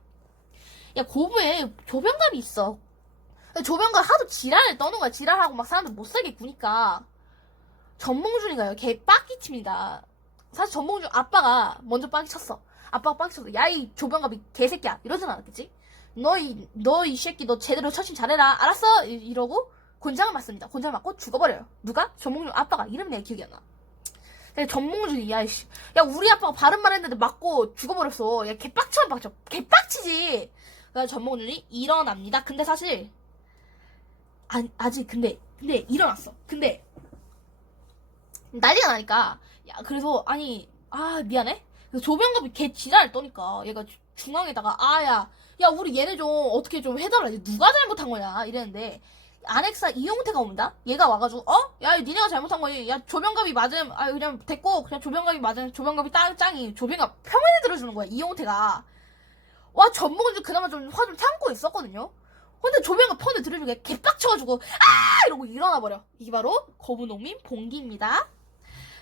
야, 고부에 조병갑이 있어. 조병갑 하도 지랄을 떠는 거야. 지랄하고 막 사람들 못살게 구니까 전몽준이가요. 걔 빡기칩니다. 사실 전몽준 아빠가 먼저 빡기쳤어. 아빠가 빡기쳤어. 야, 이 조병갑이 개새끼야. 이러진 않았겠지? 너 이 새끼 너 제대로 처신 잘해라. 알았어? 이러고 곤장을 맞습니다. 곤장을 맞고 죽어버려요. 누가? 전몽준 아빠가. 이름이 내가 기억이 안 나. 근데 전몽준이 야 우리 아빠가 바른 말 했는데 맞고 죽어버렸어. 야, 개빡쳐. 개빡치지. 그래서 전몽준이 일어납니다. 근데 사실 아직 근데 일어났어. 근데 난리가 나니까 그래서 미안해. 그래서 조병갑이 걔 지랄을 떠니까 얘가 중앙에다가 야 우리 얘네 좀 어떻게 좀 해달라. 누가 잘못한 거냐 이랬는데 안핵사 이용태가 옵니다. 얘가 와가지고 야 니네가 잘못한 거니. 야 조병갑이 맞음. 그냥 됐고 그냥 조병갑이 맞음. 조병갑이 짱이. 조병갑 평면에 들어주는 거야. 이용태가. 와, 전몽준 그나마 좀 화 좀 참고 있었거든요. 근데 조병갑 편을 들어주게 개빡쳐가지고 이러고 일어나버려. 이게 바로 거부농민 봉기입니다.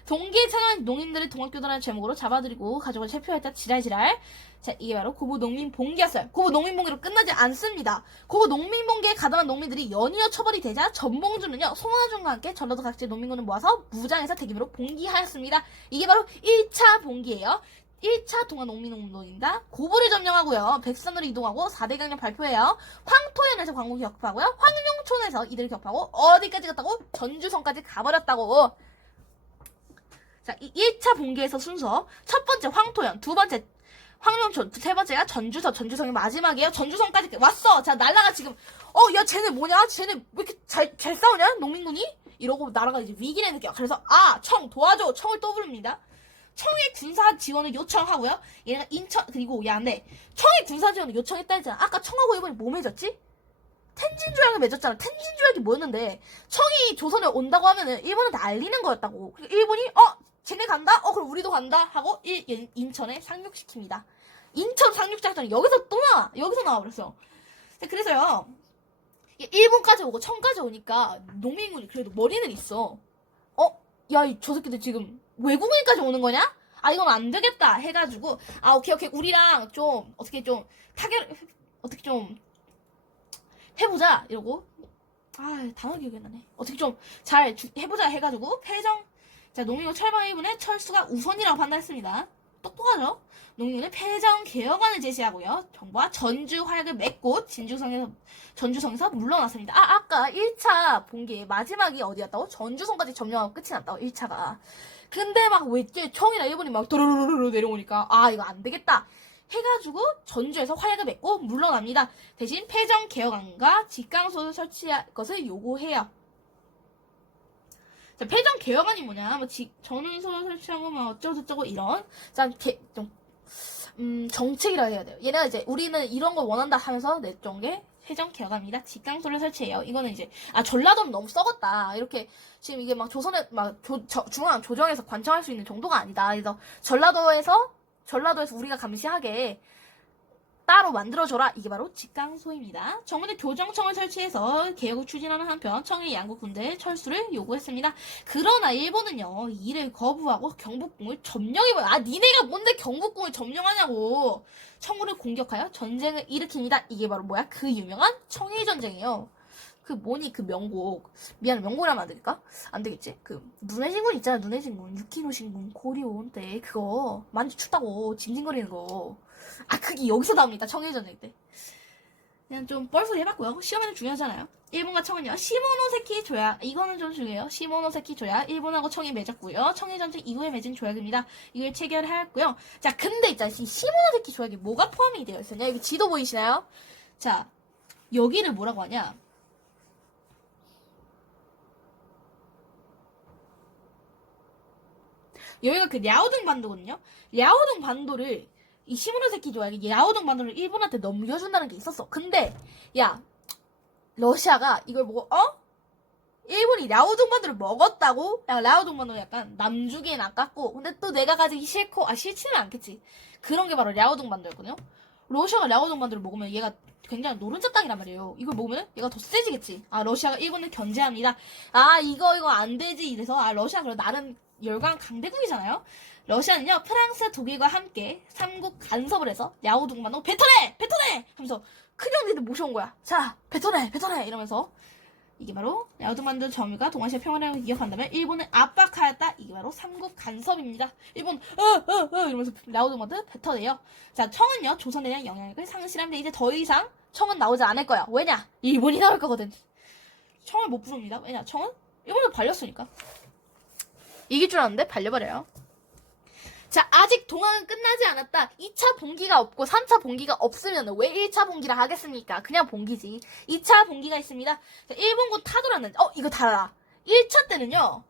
동기에 참여한 농민들을 동학교도라는 제목으로 잡아들이고 가족을 체포했다. 지랄. 자, 이게 바로 고부농민봉기였어요. 고부농민봉기로 끝나지 않습니다. 고부농민봉기에 가담한 농민들이 연이어 처벌이 되자 전봉준은요, 송하준과 함께 전라도 각지의 농민군을 모아서 무장해서 대규모로 봉기하였습니다. 이게 바로 1차 봉기예요. 1차 동아농민운동입니다. 고부를 점령하고요. 백산으로 이동하고 4대 강령 발표해요. 황토현에서 광고 격파하고요. 황룡촌에서 이들을 격파하고 어디까지 갔다고? 전주성까지 가버렸다고. 자, 1차 봉기에서 순서. 첫 번째 황토현, 두 번째 황룡촌, 세 번째가 전주성이 마지막이에요. 전주성까지 왔어. 자, 날라가 지금 야 쟤네 뭐냐? 쟤네 왜 이렇게 잘 싸우냐? 농민군이? 이러고 나라가 이제 위기를 느껴요. 그래서 청 도와줘. 청을 또 부릅니다. 청의 군사 지원을 요청하고요. 얘네가 인천 그리고 청의 군사 지원을 요청했다 했잖아. 아까 청하고 일본이 뭐 맺었지? 텐진 조약을 맺었잖아. 텐진 조약이 뭐였는데 청이 조선에 온다고 하면은 일본한테 알리는 거였다고. 그러니까 일본이 쟤네 간다? 그럼 우리도 간다 하고 인천에 상륙시킵니다. 인천 상륙작전이 여기서 나와버렸어. 그래서요, 일본까지 오고 청까지 오니까 농민군이 그래도 머리는 있어. 야, 저 새끼들 지금 외국인까지 오는 거냐? 이건 안 되겠다 해가지고 오케이 우리랑 좀 어떻게 좀 어떻게 좀 해보자 이러고 단어 기억이 안 나네. 어떻게 좀 잘 해보자 해가지고 자, 농민군 철방 1분에 철수가 우선이라고 판단했습니다. 똑똑하죠? 농민군은 패전 개혁안을 제시하고요. 정부와 전주 화약을 맺고 전주성에서 물러났습니다. 아까 1차 봉기의 마지막이 어디였다고? 전주성까지 점령하고 끝이 났다고 1차가. 근데 막 왜 청이나 일본이 막 도로로로로 내려오니까 이거 안 되겠다 해가지고 전주에서 화약을 맺고 물러납니다. 대신 패전 개혁안과 직강소를 설치할 것을 요구해요. 자, 패전 개혁안이 뭐냐? 전운소를 설치하고 어쩌고저쩌고 이런. 자, 정책이라 해야 돼요. 얘네가 이제 우리는 이런 걸 원한다 하면서 냈던 게 세정 개혁안입니다. 직강소를 설치해요. 이거는 이제 전라도는 너무 썩었다. 이렇게 지금 이게 막 조선에 막 중앙 조정에서 관청할 수 있는 정도가 아니다. 그래서 전라도에서 우리가 감시하게 따로 만들어줘라. 이게 바로 직강소입니다. 정부는 교정청을 설치해서 개혁을 추진하는 한편 청의 양국 군대 철수를 요구했습니다. 그러나 일본은요 이를 거부하고 경복궁을 점령해버려. 니네가 뭔데 경복궁을 점령하냐고. 청구를 공격하여 전쟁을 일으킵니다. 이게 바로 뭐야? 그 유명한 청일전쟁이에요. 그 명곡. 미안해, 명곡이라면 안 될까? 안 되겠지? 눈의 진군 있잖아, 눈의 진군. 유키노 신군, 고리온 때 그거 만주 춥다고 징징거리는 거. 그게 여기서 나옵니다. 청일전쟁 때. 그냥 좀 뻘소리 해봤고요. 시험에는 중요하잖아요. 일본과 청은요, 시모노세키 조약. 이거는 좀 중요해요. 시모노세키 조약. 일본하고 청이 맺었고요. 청일전쟁 이후에 맺은 조약입니다. 이걸 체결하였고요. 자, 근데 있잖아. 이 시모노세키 조약에 뭐가 포함이 되어 있었냐? 여기 지도 보이시나요? 자, 여기를 뭐라고 하냐? 여기가 그 랴오둥 반도거든요. 랴오둥 반도를 이 시모노세키 조약이 랴오둥 반도를 일본한테 넘겨준다는 게 있었어. 근데 야 러시아가 이걸 보고 일본이 랴오둥 반도를 먹었다고? 랴오둥 반도는 약간 남주기엔 아깝고 근데 또 내가 가지기 싫고 싫지는 않겠지. 그런 게 바로 랴오둥 반도였거든요. 러시아가 랴오둥 반도를 먹으면 얘가 굉장히 노른자 땅이란 말이에요. 이걸 먹으면 얘가 더 세지겠지. 러시아가 일본을 견제합니다. 이거 안 되지. 이래서 러시아 그래 나름 열강 강대국이잖아요. 러시아는요 프랑스, 독일과 함께 삼국 간섭을 해서 랴오둥 반도 뱉어내 하면서 큰형님들 모셔온 거야. 자 뱉어내 이러면서 이게 바로 랴오둥 반도 점유가 동아시아 평화를 기억한다면 일본을 압박하였다. 이게 바로 삼국 간섭입니다. 일본 이러면서 랴오둥 반도 뱉어내요. 자 청은요 조선에 대한 영향력을 상실하는데 이제 더 이상 청은 나오지 않을 거야. 왜냐? 일본이 나올 거거든. 청을 못 부릅니다. 왜냐? 청은 일본에서 발렸으니까. 이길 줄 알았는데 발려버려요. 자, 아직 동항은 끝나지 않았다. 2차 봉기가 없고 3차 봉기가 없으면 왜 1차 봉기라 하겠습니까? 그냥 봉기지. 2차 봉기가 있습니다. 자, 일본군 타도라는 이거 달라. 1차 때는요.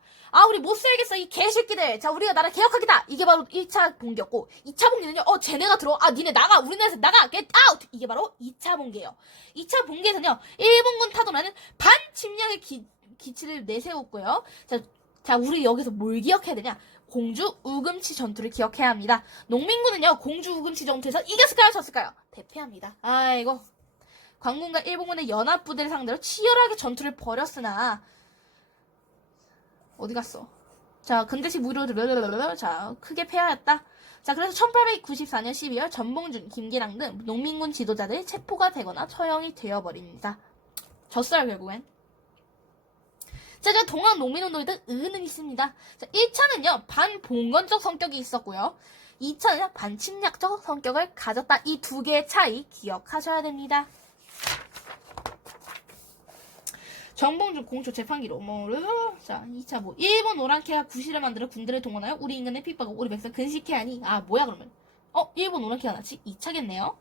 우리 못 살겠어 이 개새끼들. 자, 우리가 나라 개혁하겠다. 이게 바로 1차 봉기였고 2차 봉기는요. 쟤네가 들어와. 니네 나가. 우리나라에서 나가. Get out. 이게 바로 2차 봉기예요. 2차 봉기에서는요. 일본군 타도라는 반침략의 기치를 내세웠고요. 자, 우리 여기서 뭘 기억해야 되냐? 공주 우금치 전투를 기억해야 합니다. 농민군은요, 공주 우금치 전투에서 이겼을까요? 졌을까요? 대패합니다. 아이고. 광군과 일본군의 연합부대를 상대로 치열하게 전투를 벌였으나, 어디 갔어? 자, 근대식 무기로, 자, 크게 패하였다. 자, 그래서 1894년 12월 전봉준, 김기랑 등 농민군 지도자들이 체포가 되거나 처형이 되어버립니다. 졌어요, 결국엔. 자, 동학 농민운동에도 의는 있습니다. 자, 1차는요, 반봉건적 성격이 있었고요. 2차는요, 반침략적 성격을 가졌다. 이 두 개의 차이 기억하셔야 됩니다. 정봉준 공초 재판기로 자, 2차 일본 오랑캐가 구실을 만들어 군대를 동원하여 우리 인간을 핍박하고 우리 백성 근식해 하니 뭐야 그러면? 일본 오랑캐가 나지? 2차겠네요.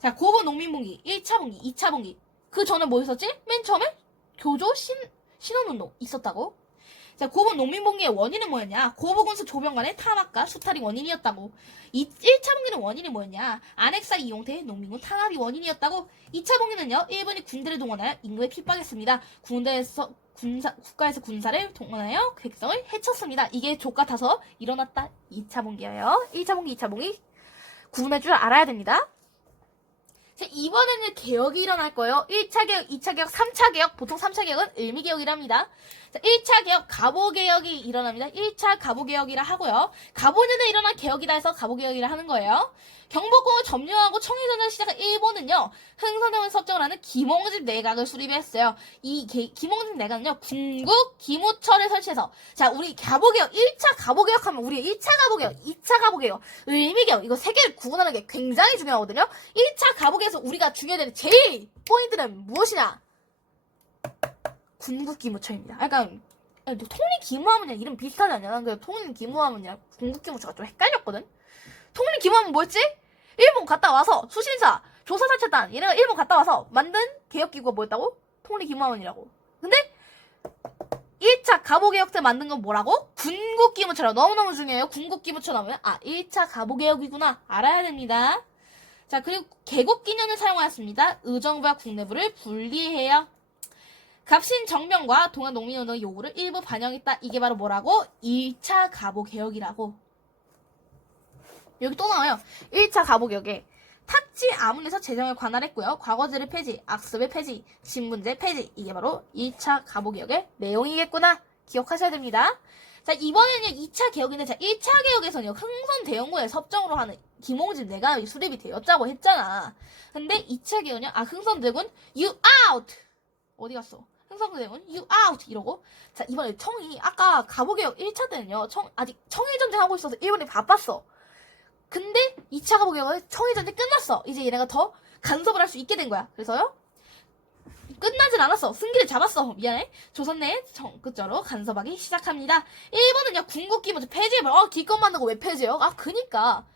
자, 고분 농민봉기 1차 봉기, 2차 봉기. 그 전에 뭐 있었지? 맨 처음에 교조 신원운동 있었다고? 자, 고분 농민봉기의 원인은 뭐였냐? 고부군수 조병관의 탄압과 수탈이 원인이었다고. 1차 봉기는 원인이 뭐였냐? 안핵사 이용태의 농민군 탄압이 원인이었다고. 2차 봉기는요, 일본이 군대를 동원하여 인구에 핍박했습니다. 국가에서 군사를 동원하여 백성을 해쳤습니다. 이게 족 같아서 일어났다. 2차 봉기예요. 1차 봉기, 2차 봉기 구분할 줄 알아야 됩니다. 자, 이번에는 개혁이 일어날 거예요. 1차 개혁, 2차 개혁, 3차 개혁. 보통 3차 개혁은 을미개혁이랍니다. 자, 1차 개혁, 갑오개혁이 일어납니다. 1차 갑오개혁이라 하고요. 갑오년에 일어난 개혁이라 해서 갑오개혁이라 하는 거예요. 경복궁을 점령하고 청일전쟁을 시작한 일본은요. 흥선해온 섭정을 하는 김홍집 내각을 수립했어요. 이 김홍집 내각은요. 군국 기무처를 설치해서 자, 우리 갑오개혁 1차 갑오개혁 하면 우리 1차 갑오개혁, 2차 갑오개혁, 을미개혁 이거 세 개를 구분하는 게 굉장히 중요하거든요. 1차 갑오개혁에서 우리가 중요한 제일 포인트는 무엇이냐? 군국 기무처입니다. 약간 통일 기무하면이랑 이름 비슷하지 않냐? 난 통일 기무하면이랑 군국 기무처가 좀 헷갈렸거든. 통일 기무하면 뭐였지? 일본 갔다 와서 수신사, 조사사찰단 얘네가 일본 갔다 와서 만든 개혁기구가 뭐였다고? 통일 기무하면이라고. 근데 1차 갑오개혁 때 만든 건 뭐라고? 군국 궁극기무처럼 너무너무 중요해요. 궁극기무처 나오면 1차 가보개혁이구나 알아야 됩니다. 자, 그리고 개국기년을 사용하였습니다. 의정부와 국내부를 분리해요. 갑신 정병과 동안 농민운동의 요구를 일부 반영했다. 이게 바로 뭐라고? 1차 가보개혁이라고. 여기 또 나와요. 1차 가보개혁에 탁지 아문에서 재정을 관할했고요. 과거제를 폐지, 악습의 폐지, 신분제 폐지. 이게 바로 2차 가보개혁의 내용이겠구나. 기억하셔야 됩니다. 자, 이번에는요, 2차 개혁인데, 자, 1차 개혁에서는요, 흥선대원군의 섭정으로 하는 김홍집 내각이 수립이 되었다고 했잖아. 근데 2차 개혁은요, 흥선대군, you out! 어디 갔어? 흥선대군, you out! 이러고. 자, 이번에 청이, 아까 가보개혁 1차 때는요, 아직 청일전쟁하고 있어서 일본이 바빴어. 근데 2차 가보개혁은 청일전쟁 끝났어. 이제 얘네가 더 간섭을 할 수 있게 된 거야. 그래서요, 끝나진 않았어. 승기를 잡았어. 미안해. 조선 내에 끝자로 간섭하기 시작합니다. 일본은요, 궁극기무트 폐지해버려. 기껏 만든 거 왜 폐지해요? 그니까.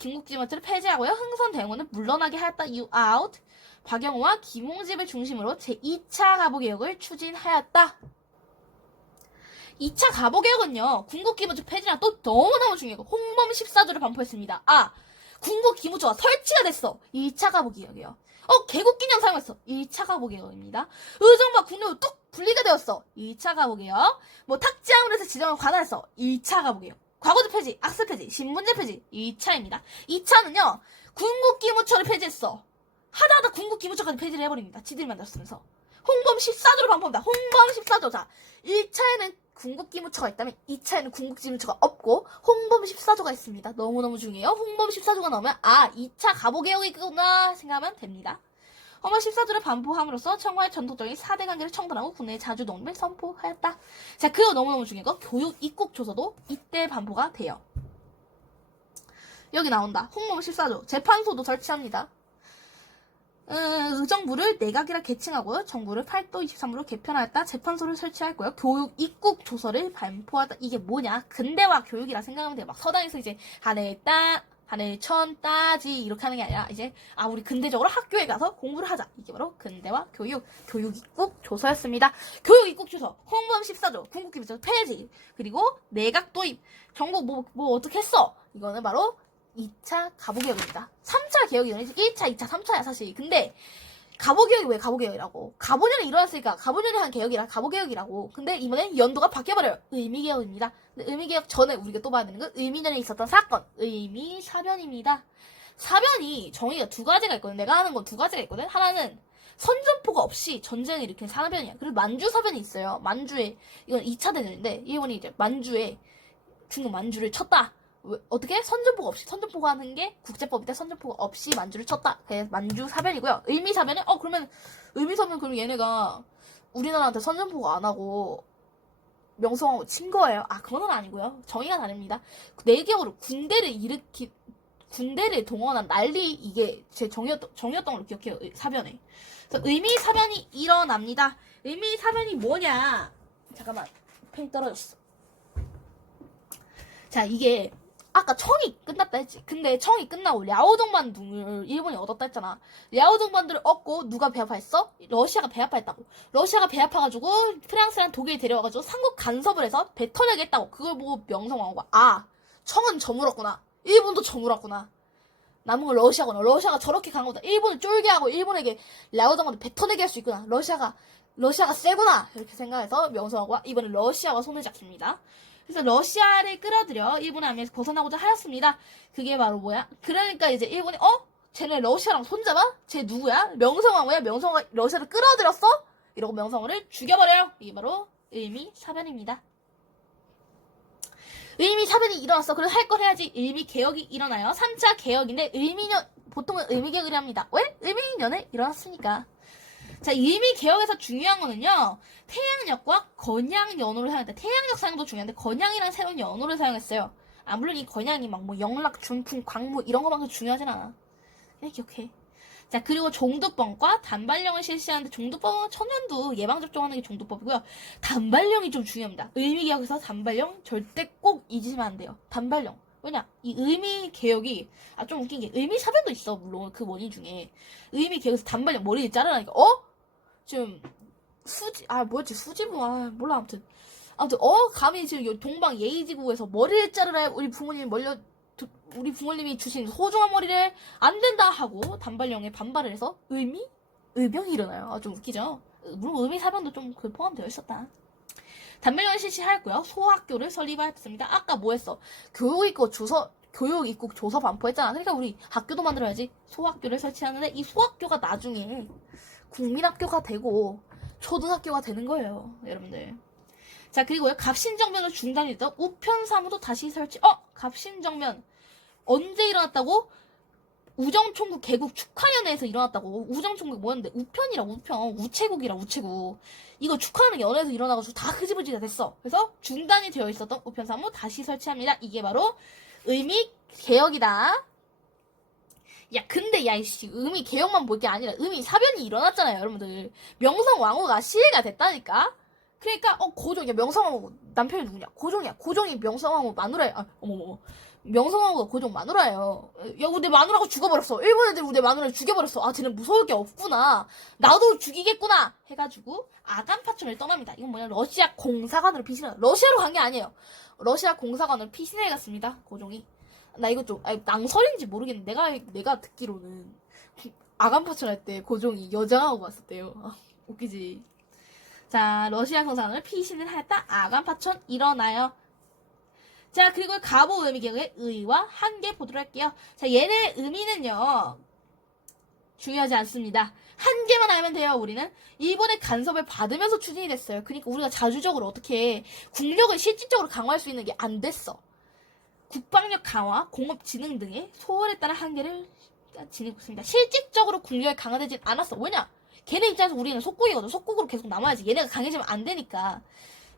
궁극기무트를 폐지하고요. 흥선대원군을 물러나게 하였다. You out. 박영호와 김홍집을 중심으로 제2차 가보개혁을 추진하였다. 2차 가보개혁은요, 궁극기무트 폐지랑 또 너무너무 중요해요. 홍범 14조를 반포했습니다. 궁극기무트가 설치가 됐어. 2차 가보개혁이요. 개국기념 사용했어. 2차 가보개혁입니다. 의정부와 국내로 뚝 분리가 되었어. 2차 가보개혁. 탁지아문에서 지정을 관할했어. 2차 가보개혁. 과거제 폐지, 악습 폐지, 신분제 폐지. 2차입니다. 2차는요, 궁극기무처를 폐지했어. 하다하다 궁극기무처까지 폐지를 해버립니다. 지들이 만들었으면서. 홍범 14조를 반포합니다. 홍범 14조. 자, 1차에는 궁극기무처가 있다면 2차에는 궁극기무처가 없고 홍범 14조가 있습니다. 너무너무 중요해요. 홍범 14조가 나오면 2차 가보개혁이구나 생각하면 됩니다. 홍범 14조를 반포함으로써 청와의 전통적인 4대 관계를 청산하고 국내의 자주독립을 선포하였다. 자, 그리고 너무너무 중요한 거 교육 입국 조서도 이때 반포가 돼요. 여기 나온다. 홍범 14조 재판소도 설치합니다. 의정부를 내각이라 개칭하고요. 정부를 8도 23으로 개편하였다. 재판소를 설치했고요. 교육 입국 조서를 반포하다. 이게 뭐냐? 근대화 교육이라 생각하면 돼요. 막 서당에서 이제 하늘천 따지 이렇게 하는 게 아니라 이제 우리 근대적으로 학교에 가서 공부를 하자. 이게 바로 근대화 교육 입국 조서였습니다. 교육 입국 조서 홍범 14조 궁극기무처 폐지 그리고 내각 도입 정부 뭐 어떻게 했어? 이거는 바로 2차 가보개혁입니다. 3차 개혁이는 1차, 2차, 3차야 사실. 근데 가보개혁이 왜 가보개혁이라고? 가보년에 일어났으니까 가보년에 한 개혁이라 가보개혁이라고. 근데 이번엔 연도가 바뀌어버려요. 의미개혁입니다. 근데 의미개혁 전에 우리가 또 봐야 되는 건 의미년에 있었던 사건 의미사변입니다. 사변이 정의가 두 가지가 있거든. 내가 하는 건 두 가지가 있거든. 하나는 선전포가 없이 전쟁을 일으킨 사변이야. 그리고 만주사변이 있어요. 만주에 이건 2차 대전인데 일본이 이제 만주에 중국 만주를 쳤다. 어떻게? 선전포가 없이. 선전포가 하는 게 국제법인데 선전포가 없이 만주를 쳤다. 그래서 만주사변이고요. 의미사변은 그러면 의미사변 그럼 얘네가 우리나라한테 선전포가 안 하고 명성하고 친 거예요. 그건 아니고요. 정의가 다릅니다. 내격으로 군대를 동원한 난리 이게 제 정이었던 걸로 기억해요. 사변에. 그래서 의미사변이 일어납니다. 의미사변이 뭐냐? 잠깐만. 펜이 떨어졌어. 자, 이게 아까 청이 끝났다 했지. 근데 청이 끝나고 랴오동반도를 일본이 얻었다 했잖아. 랴오동반도를 얻고 누가 배합했어? 러시아가 배합했다고. 러시아가 배합해가지고 프랑스랑 독일이 데려와가지고 삼국 간섭을 해서 뱉어내게 했다고. 그걸 보고 명성황후가 청은 저물었구나. 일본도 저물었구나. 남은 건 러시아구나. 러시아가 저렇게 간 거다. 일본을 쫄게 하고 일본에게 랴오동반도 뱉어내게 할 수 있구나. 러시아가 세구나. 이렇게 생각해서 명성황후가 이번에 러시아와 손을 잡습니다. 그래서 러시아를 끌어들여 일본의 압력에서 벗어나고자 하였습니다. 그게 바로 뭐야? 그러니까 이제 일본이 쟤네 러시아랑 손잡아? 쟤 누구야? 명성황후야? 명성황후가 러시아를 끌어들였어? 이러고 명성황후를 죽여버려요. 이게 바로 의미사변입니다. 의미사변이 일어났어. 그래서 할 걸 해야지. 의미개혁이 일어나요. 3차 개혁인데 보통은 의미개혁을 합니다. 왜? 의미년에 일어났으니까. 자, 의미개혁에서 중요한 거는요. 태양력과 건양연호를 사용했다. 태양력 사용도 중요한데 건양이란 새로운 연호를 사용했어요. 물론 이 건양이 막 영락, 중풍, 광무 이런 거만큼 중요하진 않아. 그냥 기억해. 자, 그리고 종두법과 단발령을 실시하는데 종두법은 천연두 예방접종하는 게 종두법이고요. 단발령이 좀 중요합니다. 의미개혁에서 단발령 절대 꼭 잊으시면 안 돼요. 단발령. 왜냐? 이 의미개혁이 좀 웃긴 게 의미사변도 있어. 물론 그 원인 중에 의미개혁에서 단발령 머리를 자르라니까 좀 수지부 몰라 아무튼 아무튼 감히 지금 동방 예의지국에서 머리를 자르라 우리 부모님이 주신 소중한 머리를 안 된다 하고 단발령에 반발을 해서 의병이 일어나요. 아, 좀 웃기죠? 물론 의미사병도 좀 포함되어 있었다. 단발령을 실시하였고요. 소학교를 설립하였습니다. 아까 뭐 했어? 교육입국 조서 반포했잖아. 그러니까 우리 학교도 만들어야지. 소학교를 설치하는데 이 소학교가 나중에 국민학교가 되고 초등학교가 되는 거예요. 여러분들. 자, 그리고요. 갑신정변으로 중단이 됐던 우편사무도 다시 설치. 갑신정변. 언제 일어났다고? 우정총국 개국 축하연회에서 일어났다고. 우정총국 뭐였는데? 우편. 우체국. 이거 축하하는 연회에서 일어나가지고 다 흐지부지가 됐어. 그래서 중단이 되어 있었던 우편사무 다시 설치합니다. 이게 바로 의미개혁이다. 야, 근데 이씨, 의미개혁만 볼 게 아니라 의미사변이 일어났잖아요, 여러분들. 명성왕후가 시해가 됐다니까? 그러니까, 고종, 명성왕후, 남편이 누구냐? 고종이야. 고종이 명성왕후 마누라야. 어머머. 명성황후가 고종 마누라예요. 야, 우리 마누라가 죽어버렸어. 일본 애들 우리 마누라를 죽여버렸어. 아, 쟤는 무서울 게 없구나. 나도 죽이겠구나. 해가지고 아간파촌을 떠납니다. 이건 뭐냐? 러시아 공사관으로 피신해. 러시아로 간 게 아니에요. 러시아 공사관으로 피신해 갔습니다. 고종이. 나 이거 좀 낭설인지 모르겠는데 내가 듣기로는 아간파촌 할 때 고종이 여장하고 갔었대요. 웃기지. 자, 러시아 공사관으로 피신을 하였다. 아간파촌 일어나요. 자, 그리고 갑오 의미개혁의 의와 한계 보도록 할게요. 자, 얘네 의미는요, 중요하지 않습니다. 한 개만 알면 돼요, 우리는. 일본의 간섭을 받으면서 추진이 됐어요. 그러니까 우리가 자주적으로 어떻게 국력을 실질적으로 강화할 수 있는 게 안 됐어. 국방력 강화, 공업진흥 등의 소홀에 따른 한계를 지니고 있습니다. 실질적으로 국력이 강화되진 않았어. 왜냐? 걔네 입장에서 우리는 속국이거든. 속국으로 계속 남아야지. 얘네가 강해지면 안 되니까.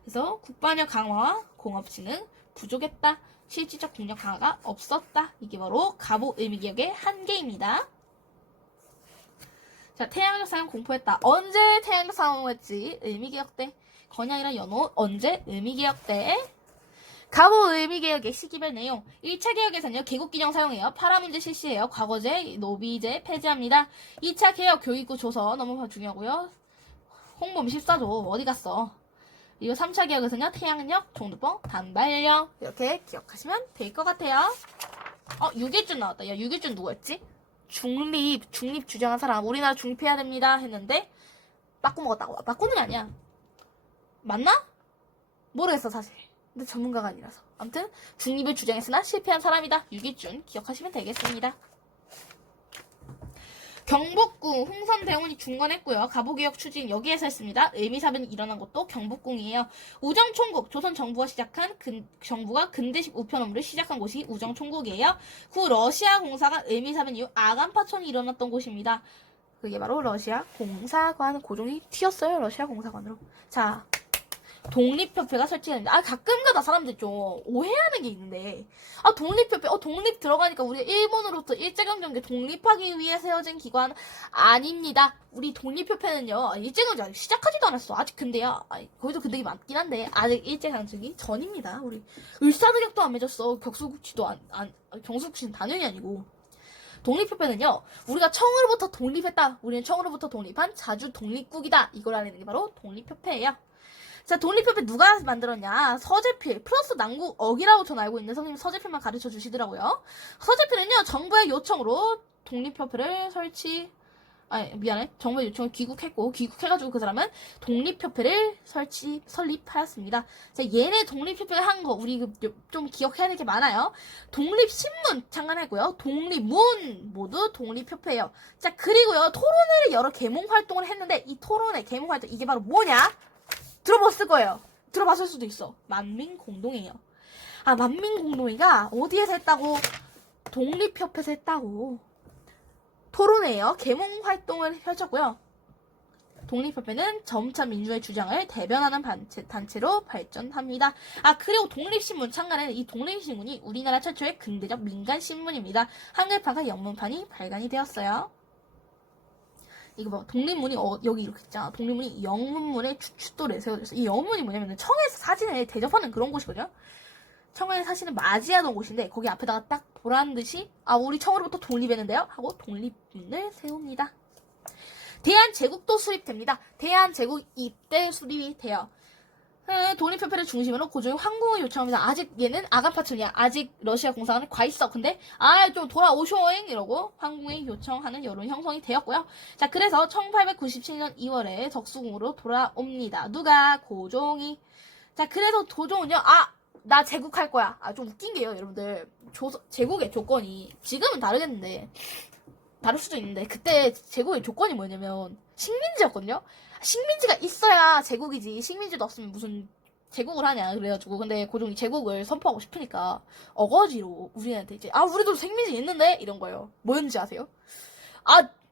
그래서 국방력 강화와 공업진흥, 부족했다. 실질적 국력 강화가 없었다. 이게 바로 갑오 의미개혁의 한계입니다. 자, 태양력 상황 공포했다. 언제 태양력 상황했지? 의미개혁 때. 건양이랑 연호 언제 의미개혁 때. 갑오 의미개혁의 시기별 내용. 1차 개혁에서는요, 개국기념 사용해요. 파라문제 실시해요. 과거제, 노비제 폐지합니다. 2차 개혁 교육부 조서 너무 중요하고요. 홍범 14조 어디 갔어? 그리고 3차 개혁에서는요, 태양력, 종두뻥, 단발령 이렇게 기억하시면 될 것 같아요. 6.1준 나왔다. 야, 6.1준 누구였지? 중립 주장한 사람. 우리나라 중립해야 됩니다 했는데 빠꾸 먹었다고. 빠꾸는 아니야. 맞나? 모르겠어 사실. 근데 전문가가 아니라서. 아무튼 중립을 주장했으나 실패한 사람이다. 6.1준 기억하시면 되겠습니다. 경복궁 홍선대원이 중건했고요. 갑오개혁 추진 여기에서 했습니다. 의미사변이 일어난 것도 경복궁이에요. 우정총국 조선 정부가 시작한 정부가 근대식 우편 업무를 시작한 곳이 우정총국이에요. 구 러시아 공사관 의미사변 이후 아간파촌이 일어났던 곳입니다. 그게 바로 러시아 공사관. 고종이 튀었어요. 러시아 공사관으로. 자, 독립협회가 설치됩니다. 가끔가다 사람들이 좀 오해하는 게 있는데, 독립협회, 독립 들어가니까 우리 일본으로부터 일제강점기 독립하기 위해 세워진 기관 아닙니다. 우리 독립협회는요, 일제강점기 시작하지도 않았어. 아직 근데요, 거기도 근데이 많긴 한데, 아직 일제강점기 전입니다. 우리 을사늑약도 안 맺었어. 경수국시는 당연히 아니고. 독립협회는요, 우리가 청으로부터 독립했다. 우리는 청으로부터 독립한 자주 독립국이다. 이걸 알리는 게 바로 독립협회예요. 자, 독립협회 누가 만들었냐? 서재필 플러스 남국억이라고 전 알고 있는데 선생님 서재필만 가르쳐 주시더라고요. 서재필은요, 정부의 요청으로 독립협회를 정부의 요청을 귀국해가지고 그 사람은 독립협회를 설립하였습니다. 자, 얘네 독립협회가 한 거 우리 좀 기억해야 될 게 많아요. 독립신문 창간했고요. 독립문 모두 독립협회예요. 자, 그리고요, 토론회를 여러 계몽 활동을 했는데 이 토론회 계몽 활동 이게 바로 뭐냐? 들어봤을 거예요. 들어봤을 수도 있어. 만민공동회예요. 만민공동회가 어디에서 했다고? 독립협회에서 했다고. 토론회예요. 계몽 활동을 펼쳤고요. 독립협회는 점차 민주의 주장을 대변하는 단체로 발전합니다. 그리고 독립신문 창간에는 이 독립신문이 우리나라 최초의 근대적 민간신문입니다. 한글판과 영문판이 발간이 되었어요. 이거 봐. 독립문이 여기 이렇게 있잖아. 독립문이 영문문의 추춧돌에 내세워졌어. 이 영문이 뭐냐면 청해에서 사진을 대접하는 그런 곳이거든요. 청해의 사진을 맞이하던 곳인데 거기 앞에다가 딱 보란 듯이 우리 청으로부터 독립했는데요 하고 독립문을 세웁니다. 대한제국도 수립됩니다. 대한제국 이때 수립이 돼요. 독립협회를 중심으로 고종이 황궁을 요청합니다. 아직 얘는 아간파천이야. 아직 러시아 공산을 가 있어. 근데 좀 돌아오쇼잉 이러고 황궁이 요청하는 여론 형성이 되었고요. 자, 그래서 1897년 2월에 덕수궁으로 돌아옵니다. 누가? 고종이. 자, 그래서 고종은요. 나 제국할 거야. 좀 웃긴 게요, 여러분들. 제국의 조건이 지금은 다르겠는데 다를 수도 있는데 그때 제국의 조건이 뭐냐면 식민지였거든요. 식민지가 있어야 제국이지. 식민지도 없으면 무슨 제국을 하냐. 그래가지고 근데 고종이 제국을 선포하고 싶으니까 어거지로 우리한테 이제 우리도 식민지 있는데 이런 거예요. 뭐였는지 아세요?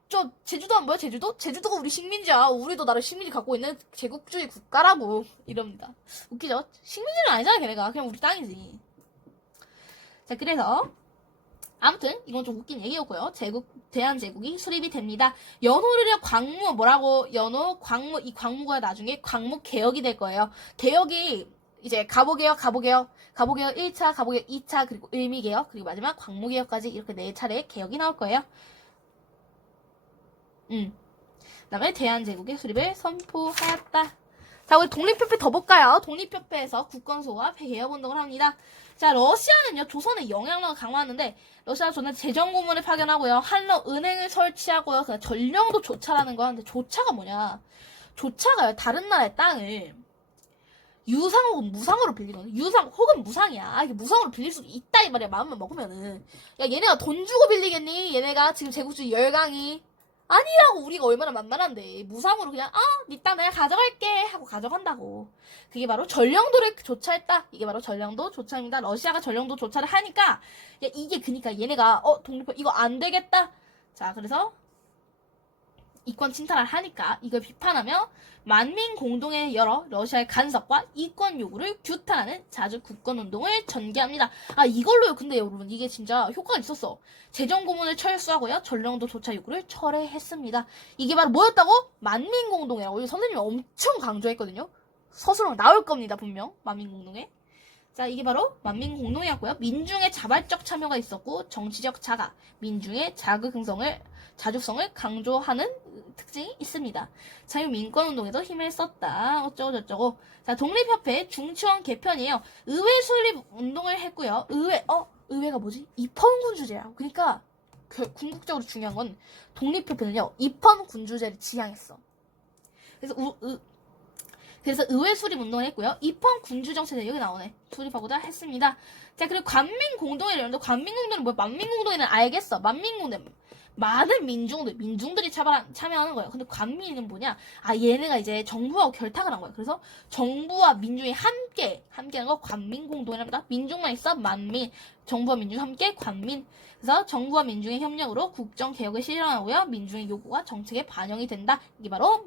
저 제주도 안 보여? 제주도? 제주도가 우리 식민지야. 우리도 나를 식민지 갖고 있는 제국주의 국가라고 이럽니다. 웃기죠? 식민지는 아니잖아 걔네가. 그냥 우리 땅이지. 자, 그래서 아무튼 이건 좀 웃긴 얘기였고요. 대한제국이 수립이 됩니다. 연호를 광무 뭐라고? 연호 광무. 이 광무가 나중에 광무 개혁이 될 거예요. 개혁이 이제 가보개혁 1차, 가보개혁 2차, 그리고 을미개혁, 그리고 마지막 광무개혁까지 이렇게 4차례 개혁이 나올 거예요. 그다음에 대한제국의 수립을 선포하였다. 자, 우리 독립협회 더 볼까요? 독립협회에서 국권소와 개혁운동을 합니다. 자, 러시아는요, 조선의 영향력을 강화하는데, 러시아 조선은 재정고문을 파견하고요, 한러 은행을 설치하고요, 그냥 전령도 조차라는 거 하는데, 조차가 뭐냐? 조차가요, 다른 나라의 땅을 유상 혹은 무상으로 빌리거든. 유상 혹은 무상이야. 이게 무상으로 빌릴 수도 있다, 이 말이야, 마음만 먹으면은. 야, 얘네가 돈 주고 빌리겠니? 얘네가 지금 제국주의 열강이. 아니라고. 우리가 얼마나 만만한데 무상으로 그냥 네 땅 내가 가져갈게 하고 가져간다고. 그게 바로 전령도를 조차했다. 이게 바로 전령도 조차입니다. 러시아가 전령도 조차를 하니까 이게 그니까 얘네가 독립 이거 안 되겠다. 자, 그래서 이권 침탈을 하니까 이걸 비판하며 만민 공동의 여러 러시아의 간섭과 이권 요구를 규탄하는 자주 국권운동을 전개합니다. 이걸로요. 근데 여러분 이게 진짜 효과가 있었어. 재정고문을 철수하고요. 전령도 조차 요구를 철회했습니다. 이게 바로 뭐였다고? 만민 공동이라고. 선생님이 엄청 강조했거든요. 서술로 나올 겁니다. 분명 만민 공동에. 자, 이게 바로 만민 공동이었고요. 민중의 자발적 참여가 있었고 정치적 자가, 민중의 자주성을 강조하는 특징이 있습니다. 자유민권운동에도 힘을 썼다. 어쩌고저쩌고. 자, 독립협회 중치원 개편이에요. 의회 수립 운동을 했고요. 의회가 뭐지? 입헌군주제야. 그러니까 궁극적으로 중요한 건 독립협회는요, 입헌군주제를 지향했어. 그래서 의회 수립 운동을 했고요. 입헌 군주 정책을 여기 나오네. 수립하고자 했습니다. 자, 그리고 관민공동회를 열는데 관민공동회는 뭐야? 만민공동회는 알겠어. 만민공동회. 많은 민중들이 참여하는 거예요. 근데 관민은 뭐냐? 얘네가 이제 정부하고 결탁을 한 거예요. 그래서 정부와 민중이 함께 하는 거 관민공동회랍니다. 민중만 있어 만민, 정부와 민중 함께 관민. 그래서 정부와 민중의 협력으로 국정개혁을 실현하고요. 민중의 요구가 정책에 반영이 된다. 이게 바로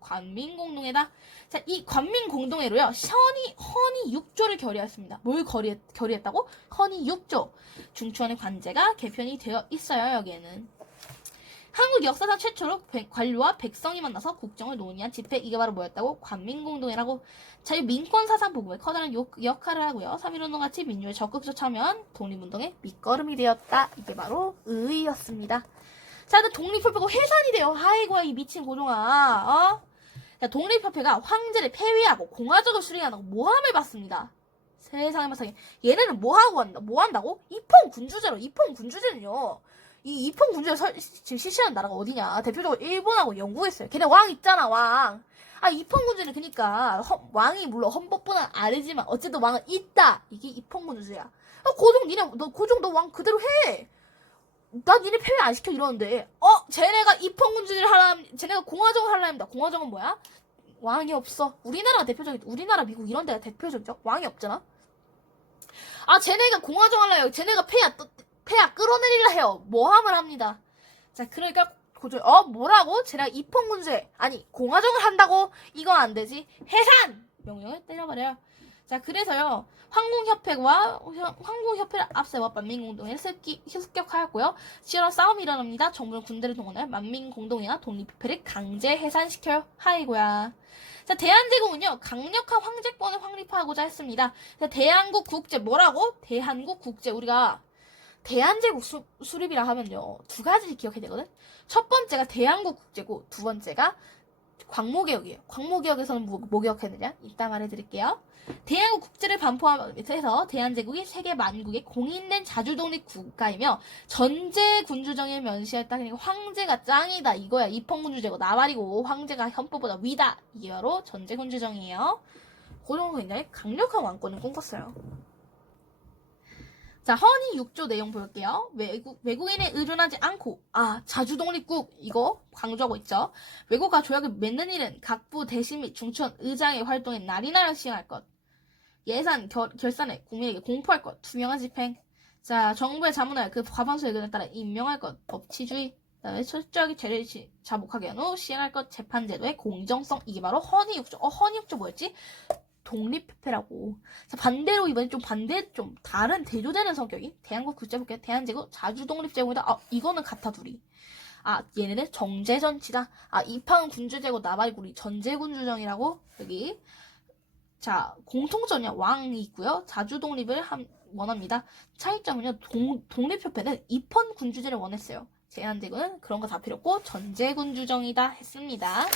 관민공동회다. 자, 이 관민공동회로요, 헌의 6조를 결의했습니다. 뭘 결의했다고? 헌의 6조. 중추원의 관제가 개편이 되어 있어요, 여기에는. 한국 역사상 최초로 관료와 백성이 만나서 국정을 논의한 집회, 이게 바로 뭐였다고? 관민공동회라고. 자유민권사상 보급에 커다란 역할을 하고요. 3.1운동 같이 민주에 적극적으로 참여한 독립운동의 밑거름이 되었다. 이게 바로 의의였습니다. 자, 근데 독립협회가 해산이 돼요. 아이고, 이 미친 고종아. 자, 독립협회가 황제를 폐위하고 공화정을 수립하고 모함을 받습니다. 세상에 마상에. 얘네는 뭐 한다고? 입헌군주제는요. 이 입헌군주제 지금 실시하는 나라가 어디냐? 대표적으로 일본하고 영국이 있어요. 걔네 왕 있잖아, 왕. 입헌군주제는 그니까 왕이 물론 헌법보다는 아니지만 어쨌든 왕은 있다. 이게 입헌군주제야. 고종 너 왕 그대로 해. 나 니네 폐위 안 시켜 이러는데 쟤네가 입헌군주제를 쟤네가 공화정을 하려 합니다. 공화정은 뭐야? 왕이 없어. 우리나라가 대표적이죠. 우리나라, 미국 이런 데가 대표적이죠. 왕이 없잖아. 쟤네가 공화정 하려요. 쟤네가 폐하 끌어내리려 해요. 모함을 합니다. 자, 그러니까 고조 뭐라고? 쟤네가 입헌군주제 공화정을 한다고? 이건 안 되지. 해산! 명령을 때려버려요. 자, 그래서요, 황궁협회를 앞세워 만민공동회를 습격하였고요. 치열한 싸움이 일어납니다. 정부는 군대를 동원해 만민공동회와 독립협회를 강제 해산시켜요. 하이고야. 자, 대한제국은요, 강력한 황제권을 확립하고자 했습니다. 자, 대한국 국제, 뭐라고? 대한국 국제. 우리가 대한제국 수립이라 하면요, 두 가지를 기억해야 되거든? 첫 번째가 대한국 국제고, 두 번째가 광무개혁이에요. 광무개혁에서는 뭐 개혁했느냐? 이따 말해드릴게요. 대한국 국제를 반포함에서 대한제국이 세계 만국의 공인된 자주독립 국가이며 전제군주정에 면시했다. 그러니까 황제가 짱이다 이거야. 입헌군주제고 나발이고 황제가 헌법보다 위다. 이게 바로 전제군주정이에요. 고종은 굉장히 강력한 왕권을 꿈꿨어요. 자, 헌의 6조 내용 볼게요. 외국인에 의존하지 않고, 자주독립국, 이거 강조하고 있죠. 외국과 조약을 맺는 일은 각부, 대신 및 중천, 의장의 활동에 날이나라 시행할 것. 예산, 결산에 국민에게 공포할 것. 투명한 집행. 자, 정부의 자문을 그 과반수 의견에 따라 임명할 것. 법치주의. 그다음에 철저하게 죄를 자복하게 한 후 시행할 것. 재판제도의 공정성. 이게 바로 헌의 6조. 헌의 6조 뭐였지? 독립협회라고. 자, 반대로 이번에 좀 다른 대조되는 성격이 대한국 국제법계 대한제국 자주독립제국이다. 이거는 같아 둘이. 얘네는 정제전치다. 입항은 군주제국 나발이구리 전제군주정이라고. 여기 자, 공통점이야. 왕이 있고요. 자주독립을 원합니다. 차이점은요. 독립협회는 입헌 군주제를 원했어요. 대한제국은 그런 거 다 필요 없고 전제군주정이다 했습니다.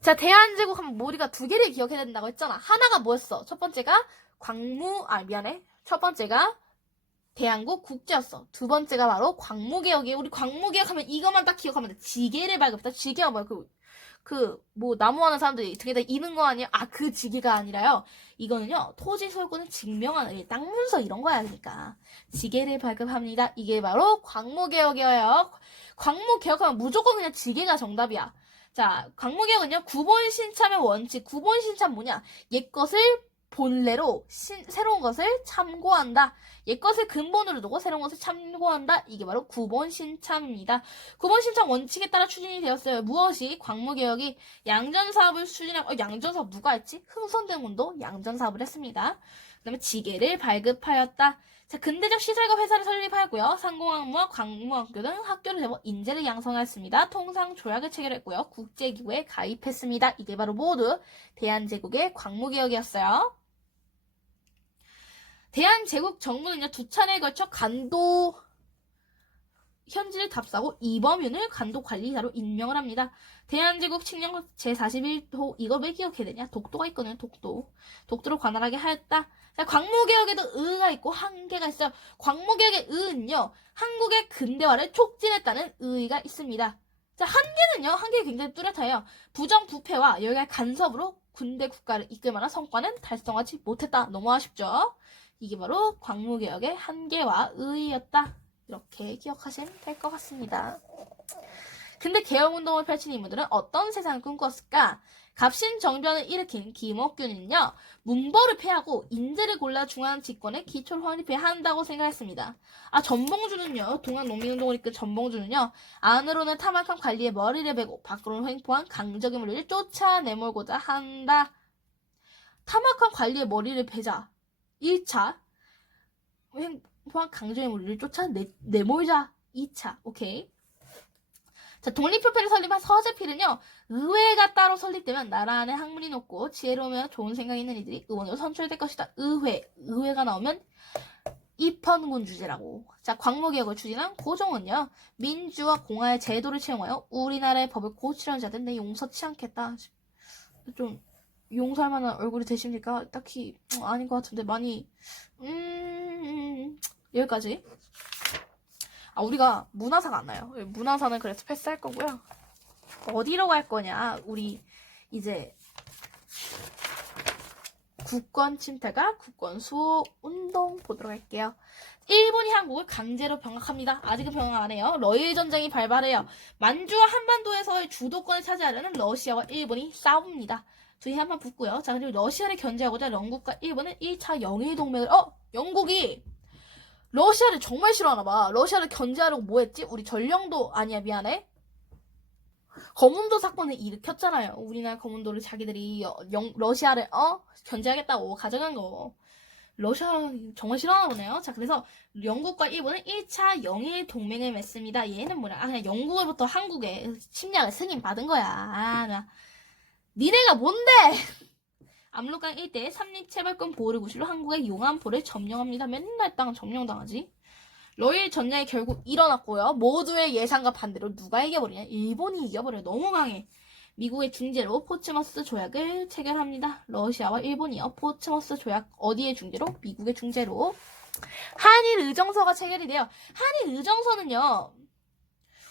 자, 대한제국 하면 우리가 두 개를 기억해야 된다고 했잖아. 하나가 뭐였어? 첫 번째가 첫 번째가 대한국 국제였어. 두 번째가 바로 광무개혁이에요. 우리 광무개혁 하면 이것만 딱 기억하면 돼. 지게를 발급했다. 지게가 뭐야? 나무하는 사람들이 등에다 이는 거 아니야? 그 지게가 아니라요. 이거는요, 토지 소유권을 증명하는 땅 문서 이런 거야. 그러니까. 지게를 발급합니다. 이게 바로 광무개혁이에요. 광무개혁하면 무조건 그냥 지게가 정답이야. 자, 광무개혁은요, 구본 신참의 원칙. 구본 신참 뭐냐? 옛것을 본래로 새로운 것을 참고한다. 옛것을 근본으로 두고 새로운 것을 참고한다. 이게 바로 구본 신참입니다. 구본 신참 원칙에 따라 추진이 되었어요. 무엇이? 광무개혁이 양전사업을 추진하고, 양전사업 누가 했지? 흥선대원도 양전사업을 했습니다. 그 다음에 지게를 발급하였다. 자, 근대적 시설과 회사를 설립하였고요. 상공학무와 광무학교 등 학교를 세워 인재를 양성하였습니다. 통상 조약을 체결했고요. 국제기구에 가입했습니다. 이게 바로 모두 대한제국의 광무개혁이었어요. 대한제국 정부는요, 두 차례에 걸쳐 간도 현지를 답사하고 이범윤을 간도관리자로 임명을 합니다. 대한제국 칙령 제41호 이거 왜 기억해야 되냐? 독도가 있거든요. 독도를 관할하게 하였다. 자, 광무개혁에도 의의가 있고 한계가 있어요. 광무개혁의 의의는요, 한국의 근대화를 촉진했다는 의의가 있습니다. 자, 한계가 굉장히 뚜렷해요. 부정부패와 열갈 간섭으로 군대 국가를 이끌 만한 성과는 달성하지 못했다. 너무 아쉽죠? 이게 바로 광무개혁의 한계와 의의였다. 이렇게 기억하시면 될 것 같습니다. 근데 개혁운동을 펼친 인물들은 어떤 세상을 꿈꿨을까? 갑신정변을 일으킨 김옥균은요, 문벌을 폐하고 인재를 골라 중앙 집권의 기초를 확립해야 한다고 생각했습니다. 전봉주는요, 동학농민운동을 이끈 전봉주는요, 안으로는 탐악한 관리의 머리를 베고 밖으로는 횡포한 강적인 물리를 쫓아내몰고자 한다. 탐악한 관리의 머리를 베자. 1차 횡포한 강적인 물리를 쫓아내몰자. 2차. 오케이. 자, 독립협회를 설립한 서재필은요, 의회가 따로 설립되면 나라 안에 학문이 높고 지혜로우며 좋은 생각이 있는 이들이 의원으로 선출될 것이다. 의회가 나오면 입헌군주제라고. 자, 광무개혁을 추진한 고종은요, 민주와 공화의 제도를 채용하여 우리나라의 법을 고치려는 자들은 내 용서치 않겠다. 좀 용서할 만한 얼굴이 되십니까? 딱히 아닌 것 같은데 많이 여기까지. 우리가 문화사가 안 나요. 문화사는 그래서 패스할 거고요. 어디로 갈 거냐? 우리 이제 국권 침탈과 국권 수호 운동 보도록 할게요. 일본이 한국을 강제로 병합합니다. 아직은 병합 안 해요. 러일 전쟁이 발발해요. 만주와 한반도에서의 주도권을 차지하려는 러시아와 일본이 싸웁니다. 둘이 한번 붙고요. 자, 그리고 러시아를 견제하고자 영국과 일본은 1차 영일 동맹을 영국이 러시아를 정말 싫어하나봐. 러시아를 견제하려고 뭐 했지? 우리 전령도 아니야, 미안해. 거문도 사건을 일으켰잖아요. 우리나라 거문도를 자기들이 러시아를 견제하겠다고 가져간 거. 러시아 정말 싫어하나 보네요. 자, 그래서 영국과 일본은 1차 영일 동맹을 맺습니다. 얘는 뭐냐? 그냥 영국으로부터 한국에 침략을 승인받은 거야. 니네가 뭔데? 압록강 일대에 삼립체벌권 보호를 구실로 한국의 용안포를 점령합니다. 맨날 땅 점령당하지. 러일 전쟁이 결국 일어났고요. 모두의 예상과 반대로 누가 이겨버리냐? 일본이 이겨버려요. 너무 강해. 미국의 중재로 포츠머스 조약을 체결합니다. 러시아와 일본이요. 포츠머스 조약 어디의 중재로? 미국의 중재로. 한일 의정서가 체결이 돼요. 한일 의정서는요.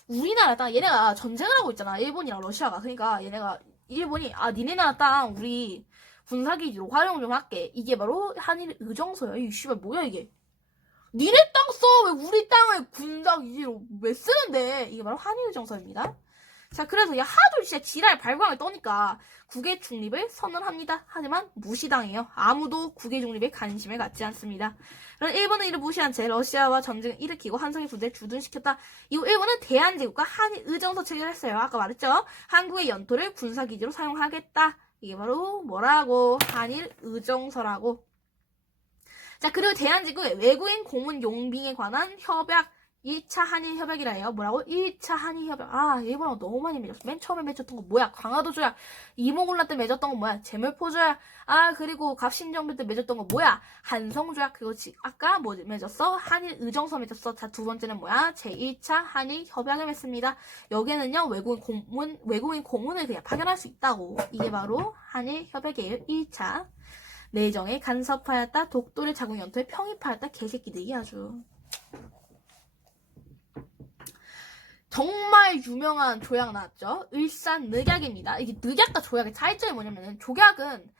우리나라 땅 얘네가 전쟁을 하고 있잖아. 일본이랑 러시아가. 그러니까 얘네가 일본이 니네 나라 땅 우리 군사기지로 활용 좀 할게. 이게 바로 한일 의정서야. 이 씨발 뭐야 이게. 니네 땅 써! 왜 우리 땅을 군사기지로 왜 쓰는데? 이게 바로 한일 의정서입니다. 자, 그래서 하도 진짜 지랄 발광을 떠니까 국의 중립을 선언합니다. 하지만 무시당해요. 아무도 국의 중립에 관심을 갖지 않습니다. 그럼 일본은 이를 무시한 채 러시아와 전쟁을 일으키고 한성의 부대를 주둔시켰다. 이후 일본은 대한제국과 한일 의정서 체결했어요. 아까 말했죠? 한국의 영토를 군사기지로 사용하겠다. 이게 바로 뭐라고? 한일 의정서라고. 자, 그리고 대한제국의 외국인 고문 용빙에 관한 협약 1차 한일 협약이라 해요. 뭐라고? 1차 한일 협약. 일본하고 너무 많이 맺었어. 맨 처음에 맺었던 거 뭐야? 강화도 조약. 이모군란 때 맺었던 거 뭐야? 제물포 조약. 그리고 갑신정변 때 맺었던 거 뭐야? 한성 조약. 그거지. 아까 뭐 맺었어? 한일 의정서 맺었어. 자, 두 번째는 뭐야? 제1차 한일 협약을 맺습니다. 여기에는요, 외국인 고문을 그냥 파견할 수 있다고. 이게 바로 한일 협약이에요. 1차. 내정에 간섭하였다. 독도를 자국 영토에 평입하였다. 개새끼들이 아주. 정말 유명한 조약 나왔죠. 을사늑약입니다. 이게 늑약과 조약의 차이점이 뭐냐면은 조약은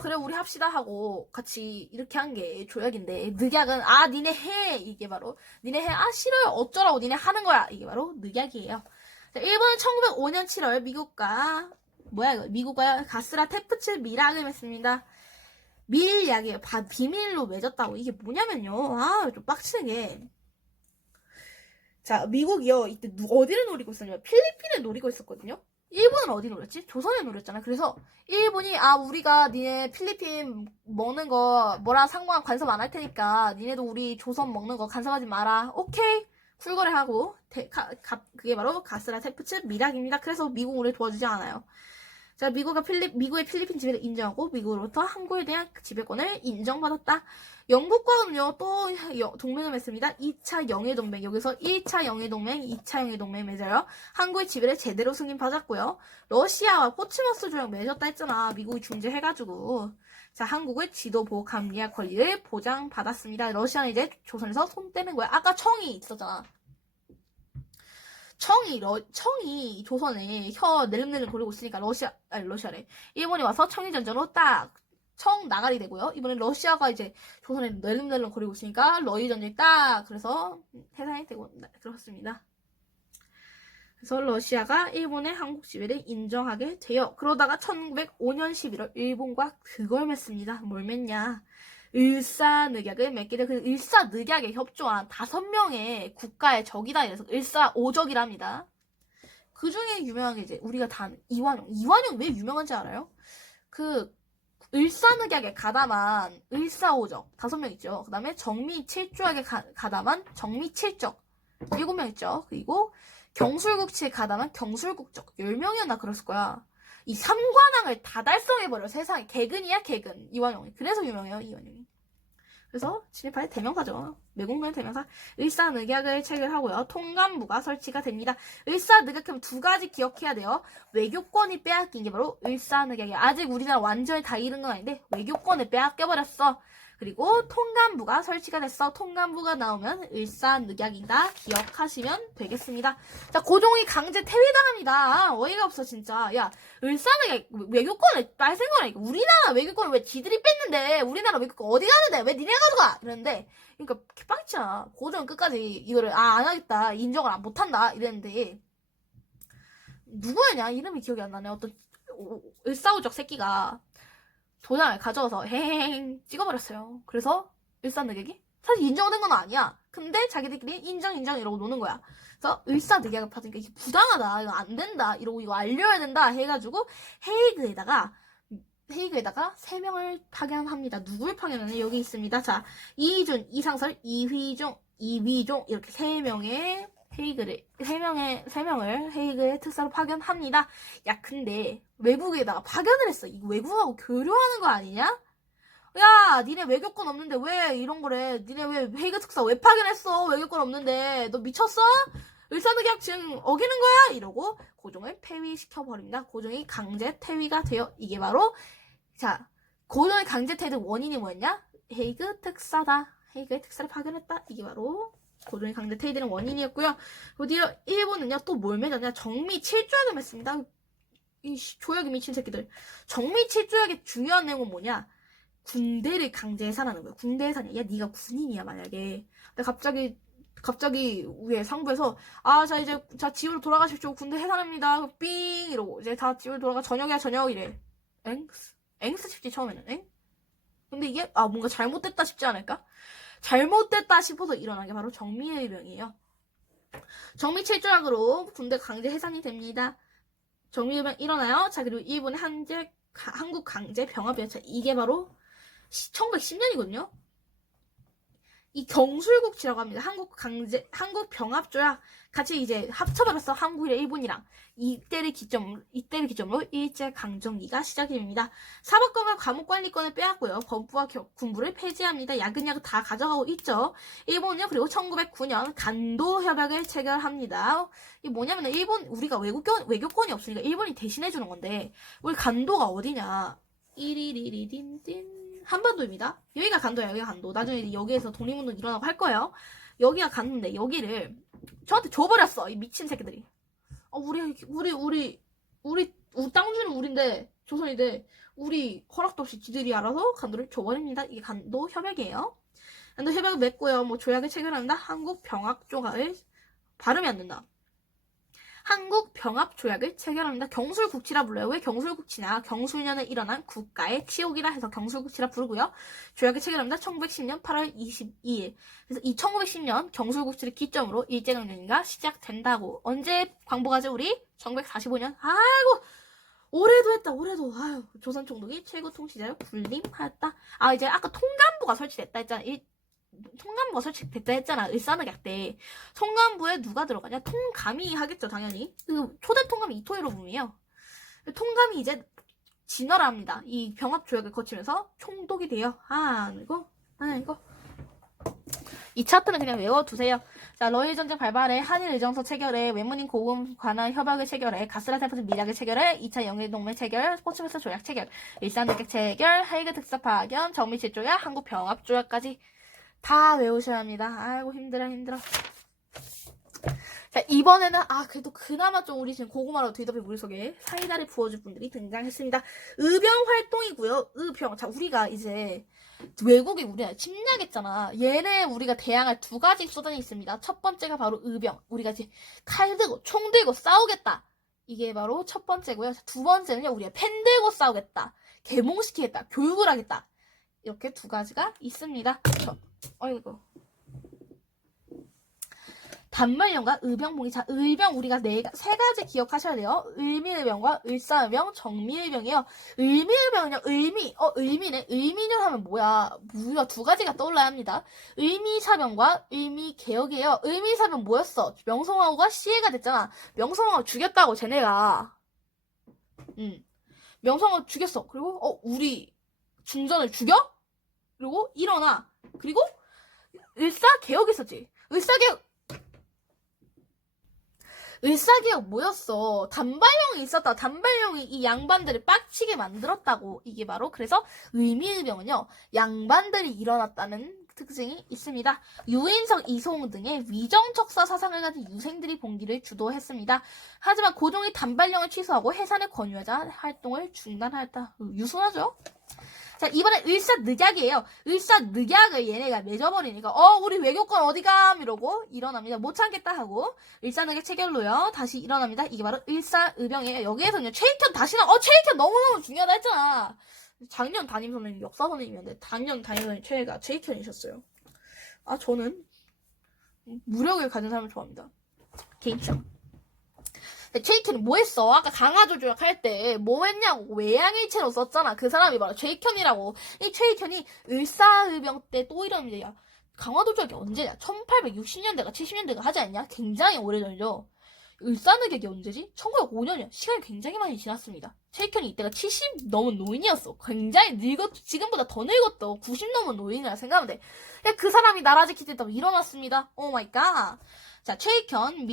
그래 우리 합시다 하고 같이 이렇게 한 게 조약인데 늑약은 니네 해 이게 바로 니네 해 싫어요 어쩌라고 니네 하는 거야 이게 바로 늑약이에요. 자, 일본은 1905년 7월 미국과 가스라 테프츠 밀약을 맺습니다. 밀약이에요. 비밀로 맺었다고. 이게 뭐냐면요. 좀 빡치는 게 자, 미국이요. 이때 어디를 노리고 있었냐면 필리핀을 노리고 있었거든요. 일본은 어디 노렸지? 조선을 노렸잖아. 그래서 일본이 우리가 니네 필리핀 먹는 거 뭐라 상관 간섭 안 할 테니까 니네도 우리 조선 먹는 거 간섭하지 마라. 오케이. 쿨거래하고 그게 바로 가스라 테프츠 밀약입니다. 그래서 미국 우리 도와주지 않아요. 자, 미국의 필리핀 지배를 인정하고 미국으로부터 항구에 대한 지배권을 인정받았다. 영국과는요, 또 동맹을 맺습니다. 2차 영해동맹. 여기서 1차 영해동맹, 2차 영해동맹 맺어요. 항구의 지배를 제대로 승인받았고요. 러시아와 포츠머스 조약 맺었다 했잖아. 미국이 중재해가지고. 자, 한국의 지도보호 감리할 권리를 보장받았습니다. 러시아는 이제 조선에서 손 떼는 거야. 아까 청이 있었잖아. 청이 조선에 혀 내름내름 거리고 있으니까 러시아래. 일본이 와서 청일전쟁으로 딱 청 나가리 되고요. 이번엔 러시아가 이제 조선에 내름내름 거리고 있으니까 러일전쟁 딱 그래서 해산이 되고 그렇습니다. 그래서 러시아가 일본의 한국 지배를 인정하게 돼요. 그러다가 1905년 11월 일본과 그걸 맺습니다. 뭘 맺냐? 을사늑약을 맺게 돼요. 그 을사늑약에 협조한 5명의 국가의 적이다 이래서 을사오적이랍니다. 그 중에 유명한 게 이제 우리가 다 이완용. 이완용 왜 유명한지 알아요? 그 을사늑약에 가담한 을사오적 5명 있죠. 그 다음에 정미칠조약에 가담한 정미칠적 7명 있죠. 그리고 경술국치에 가담한 경술국적 10명이었나 그랬을 거야. 이 3관왕을 다 달성해버려. 세상에. 개근이야 개근. 이완용이. 그래서 유명해요 이완용이. 그래서 친일파의 대명사죠. 매국노의 대명사. 을사늑약을 체결하고요. 통감부가 설치가 됩니다. 을사늑약하면 2가지 기억해야 돼요. 외교권이 빼앗긴 게 바로 을사늑약이야. 아직 우리나라 완전히 다 잃은 건 아닌데 외교권을 빼앗겨버렸어. 그리고 통감부가 설치가 됐어. 통감부가 나오면 을사늑약이다. 기억하시면 되겠습니다. 자, 고종이 강제 퇴위당합니다. 어이가 없어 진짜. 야, 을사늑약 외교권을 뺏은 거라니까. 우리나라 외교권을 왜 지들이 뺐는데 우리나라 외교권 어디 가는데 왜 니네 가져가? 이랬는데 그러니까 빡치잖아. 고종은 끝까지 이거를 안 하겠다. 인정을 못한다. 이랬는데 누구였냐? 이름이 기억이 안 나네. 어떤 을사오적 새끼가 도장을 가져와서 헤헤행 찍어버렸어요. 그래서 을사늑약이 사실 인정된 건 아니야. 근데 자기들끼리 인정 이러고 노는 거야. 그래서 을사늑약을 받으니까 이게 부당하다. 이거 안 된다. 이러고 이거 알려야 된다. 해가지고 헤이그에다가 3명을 파견합니다. 누굴 파견하냐? 여기 있습니다. 자, 이희준, 이상설, 이휘종 이렇게 3명의 헤이그의 특사로 파견합니다. 야, 근데 외국에다가 파견을 했어. 이거 외국하고 교류하는 거 아니냐? 야, 니네 외교권 없는데 왜 이런 거래? 니네 왜 헤이그 특사 왜 파견했어? 외교권 없는데. 너 미쳤어? 을사늑약 지금 어기는 거야 이러고 고종을 폐위시켜버립니다. 고종이 강제 퇴위가 되어 이게 바로 자 고종의 강제 퇴위 원인이 뭐였냐? 헤이그 특사다. 헤이그의 특사를 파견했다. 이게 바로 고종의 강제 퇴위되는 원인이었고요. 드디어 일본은요 또 뭘 맺었냐? 정미 7조약을 맺습니다. 이 조약이 미친 새끼들. 정미 7조약의 중요한 내용은 뭐냐? 군대를 강제 해산하는 거야. 군대 해산이야. 야, 네가 군인이야 만약에. 근데 갑자기 위에 상부에서 자 이제 집으로 돌아가십시오. 군대 해산합니다. 삥 이러고 이제 다 집으로 돌아가. 저녁이야 저녁 이래. 엥스 싶지 처음에는. 엥? 근데 이게 뭔가 잘못됐다 싶지 않을까? 잘못됐다 싶어서 일어난 게 바로 정미의병이에요. 정미 7조약으로 군대 강제 해산이 됩니다. 정미의병 일어나요. 자 그리고 일본의 한국 강제 병합이었죠. 이게 바로 1910년이거든요. 이 경술국치라고 합니다. 한국 병합조약 같이 이제 합쳐버렸어. 한국이랑 일본이랑. 이때를 기점으로 일제강점기가 시작이 됩니다. 사법권과 감옥관리권을 빼앗고요. 법부와 군부를 폐지합니다. 야근야근 다 가져가고 있죠. 일본은요. 그리고 1909년 간도협약을 체결합니다. 이게 뭐냐면 우리가 외교권이 없으니까 일본이 대신해주는 건데 우리 간도가 어디냐. 이리리리딘딘 한반도입니다. 여기가 간도야. 여기가 간도. 나중에 여기에서 독립운동 일어나고 할 거예요. 여기가 간도인데 여기를 저한테 줘버렸어. 이 미친 새끼들이. 우리 땅주는 우린데 조선인데 우리 허락도 없이 지들이 알아서 간도를 줘버립니다. 이게 간도 협약이에요. 간도 협약을 맺고요. 뭐 조약을 체결합니다. 한국 병합 조약을 발음이 안 된다. 한국 병합 조약을 체결합니다. 경술국치라 불러요. 왜 경술국치냐? 경술년에 일어난 국가의 치욕이라 해서 경술국치라 부르고요. 조약을 체결합니다. 1910년 8월 22일. 그래서 이 1910년 경술국치를 기점으로 일제강점기가 시작된다고. 언제 광복하죠 우리? 1945년. 아이고 올해도 했다. 올해도. 아유 조선 총독이 최고 통치자로 군림하였다. 이제 아까 통감부가 설치됐다 했잖아. 통감부가 설치됐다 했잖아. 을사늑약 때. 통감부에 누가 들어가냐? 통감이 하겠죠, 당연히. 그 초대 통감이 이토이로 붐이에요. 통감이 이제 진화를 합니다. 이 병합조약을 거치면서 총독이 돼요. 이거. 이 차트는 그냥 외워두세요. 자, 러일 전쟁 발발에 한일 의정서 체결에 외무인 고금 관할 협약을 체결해 가스라 텔프슨 미락을 체결해 2차 영해동맹 체결 포츠베스 조약 체결 일산늑약 체결 하이그 특사 파견 정미 7조약 한국 병합조약까지 다 외우셔야 합니다. 아이고 힘들어. 자 이번에는 그래도 그나마 좀 우리 지금 고구마로 뒤덮인 머릿속에 사이다를 부어줄 분들이 등장했습니다. 의병 활동이고요. 의병. 자 우리가 이제 외국이 우리나라 침략했잖아. 얘네 우리가 대항할 두 가지 수단이 있습니다. 첫 번째가 바로 의병. 우리가 이제 칼 들고 총 들고 싸우겠다. 이게 바로 첫 번째고요. 두 번째는요. 우리가 펜 들고 싸우겠다. 계몽시키겠다. 교육을 하겠다. 이렇게 두 가지가 있습니다. 어이구. 단말령과 의병봉이. 자, 의병 우리가 세 가지 기억하셔야 돼요. 을미의병과 을사의병, 정미의병이요. 을미의병은요, 의미네. 의미년 하면 뭐야? 무려 두 가지가 떠올라야 합니다. 의미사병과 의미개혁이에요. 의미사병 뭐였어? 명성황후가 시해가 됐잖아. 명성황후 죽였다고, 쟤네가. 명성황후 죽였어. 그리고, 우리 중전을 죽여? 그리고 일어나. 그리고 을사개혁 있었지. 을사개혁 뭐였어? 단발령이 있었다. 단발령이 이 양반들을 빡치게 만들었다고. 이게 바로 그래서 의미의병은요. 양반들이 일어났다는 특징이 있습니다. 유인석, 이소홍 등의 위정척사 사상을 가진 유생들이 봉기를 주도했습니다. 하지만 고종이 단발령을 취소하고 해산을 권유하자 활동을 중단하였다. 유순하죠? 자, 이번엔 을사늑약이에요. 을사늑약을 얘네가 맺어버리니까 우리 외교권 어디감? 이러고 일어납니다. 못 참겠다 하고 을사늑약 체결로요. 다시 일어납니다. 이게 바로 을사의병이에요. 여기에서는요. 최익현 다시는 최익현 너무너무 중요하다 했잖아. 작년 담임 선생님 역사 선생님이었는데 작년 담임 선생님 최애가 최익현이셨어요. 저는 무력을 가진 사람을 좋아합니다. 개인적. 최익현이 뭐 했어? 아까 강화도 조약할 때 뭐 했냐고. 외양일체로 썼잖아. 그 사람이 바로 최익현이라고. 이 최익현이 을사의병 때 또 이러는데 야 강화도 조약이 언제냐? 1860년대가 70년대가 하지 않냐? 굉장히 오래전이죠. 을사늑약이 언제지? 1905년이야. 시간이 굉장히 많이 지났습니다. 최익현이 이때가 70 넘은 노인이었어. 굉장히 지금보다 더 늙었어. 90 넘은 노인이라 생각하면 돼. 그 사람이 나라 지키겠다고 일어났습니다. 오 마이 갓. 자, 최익현,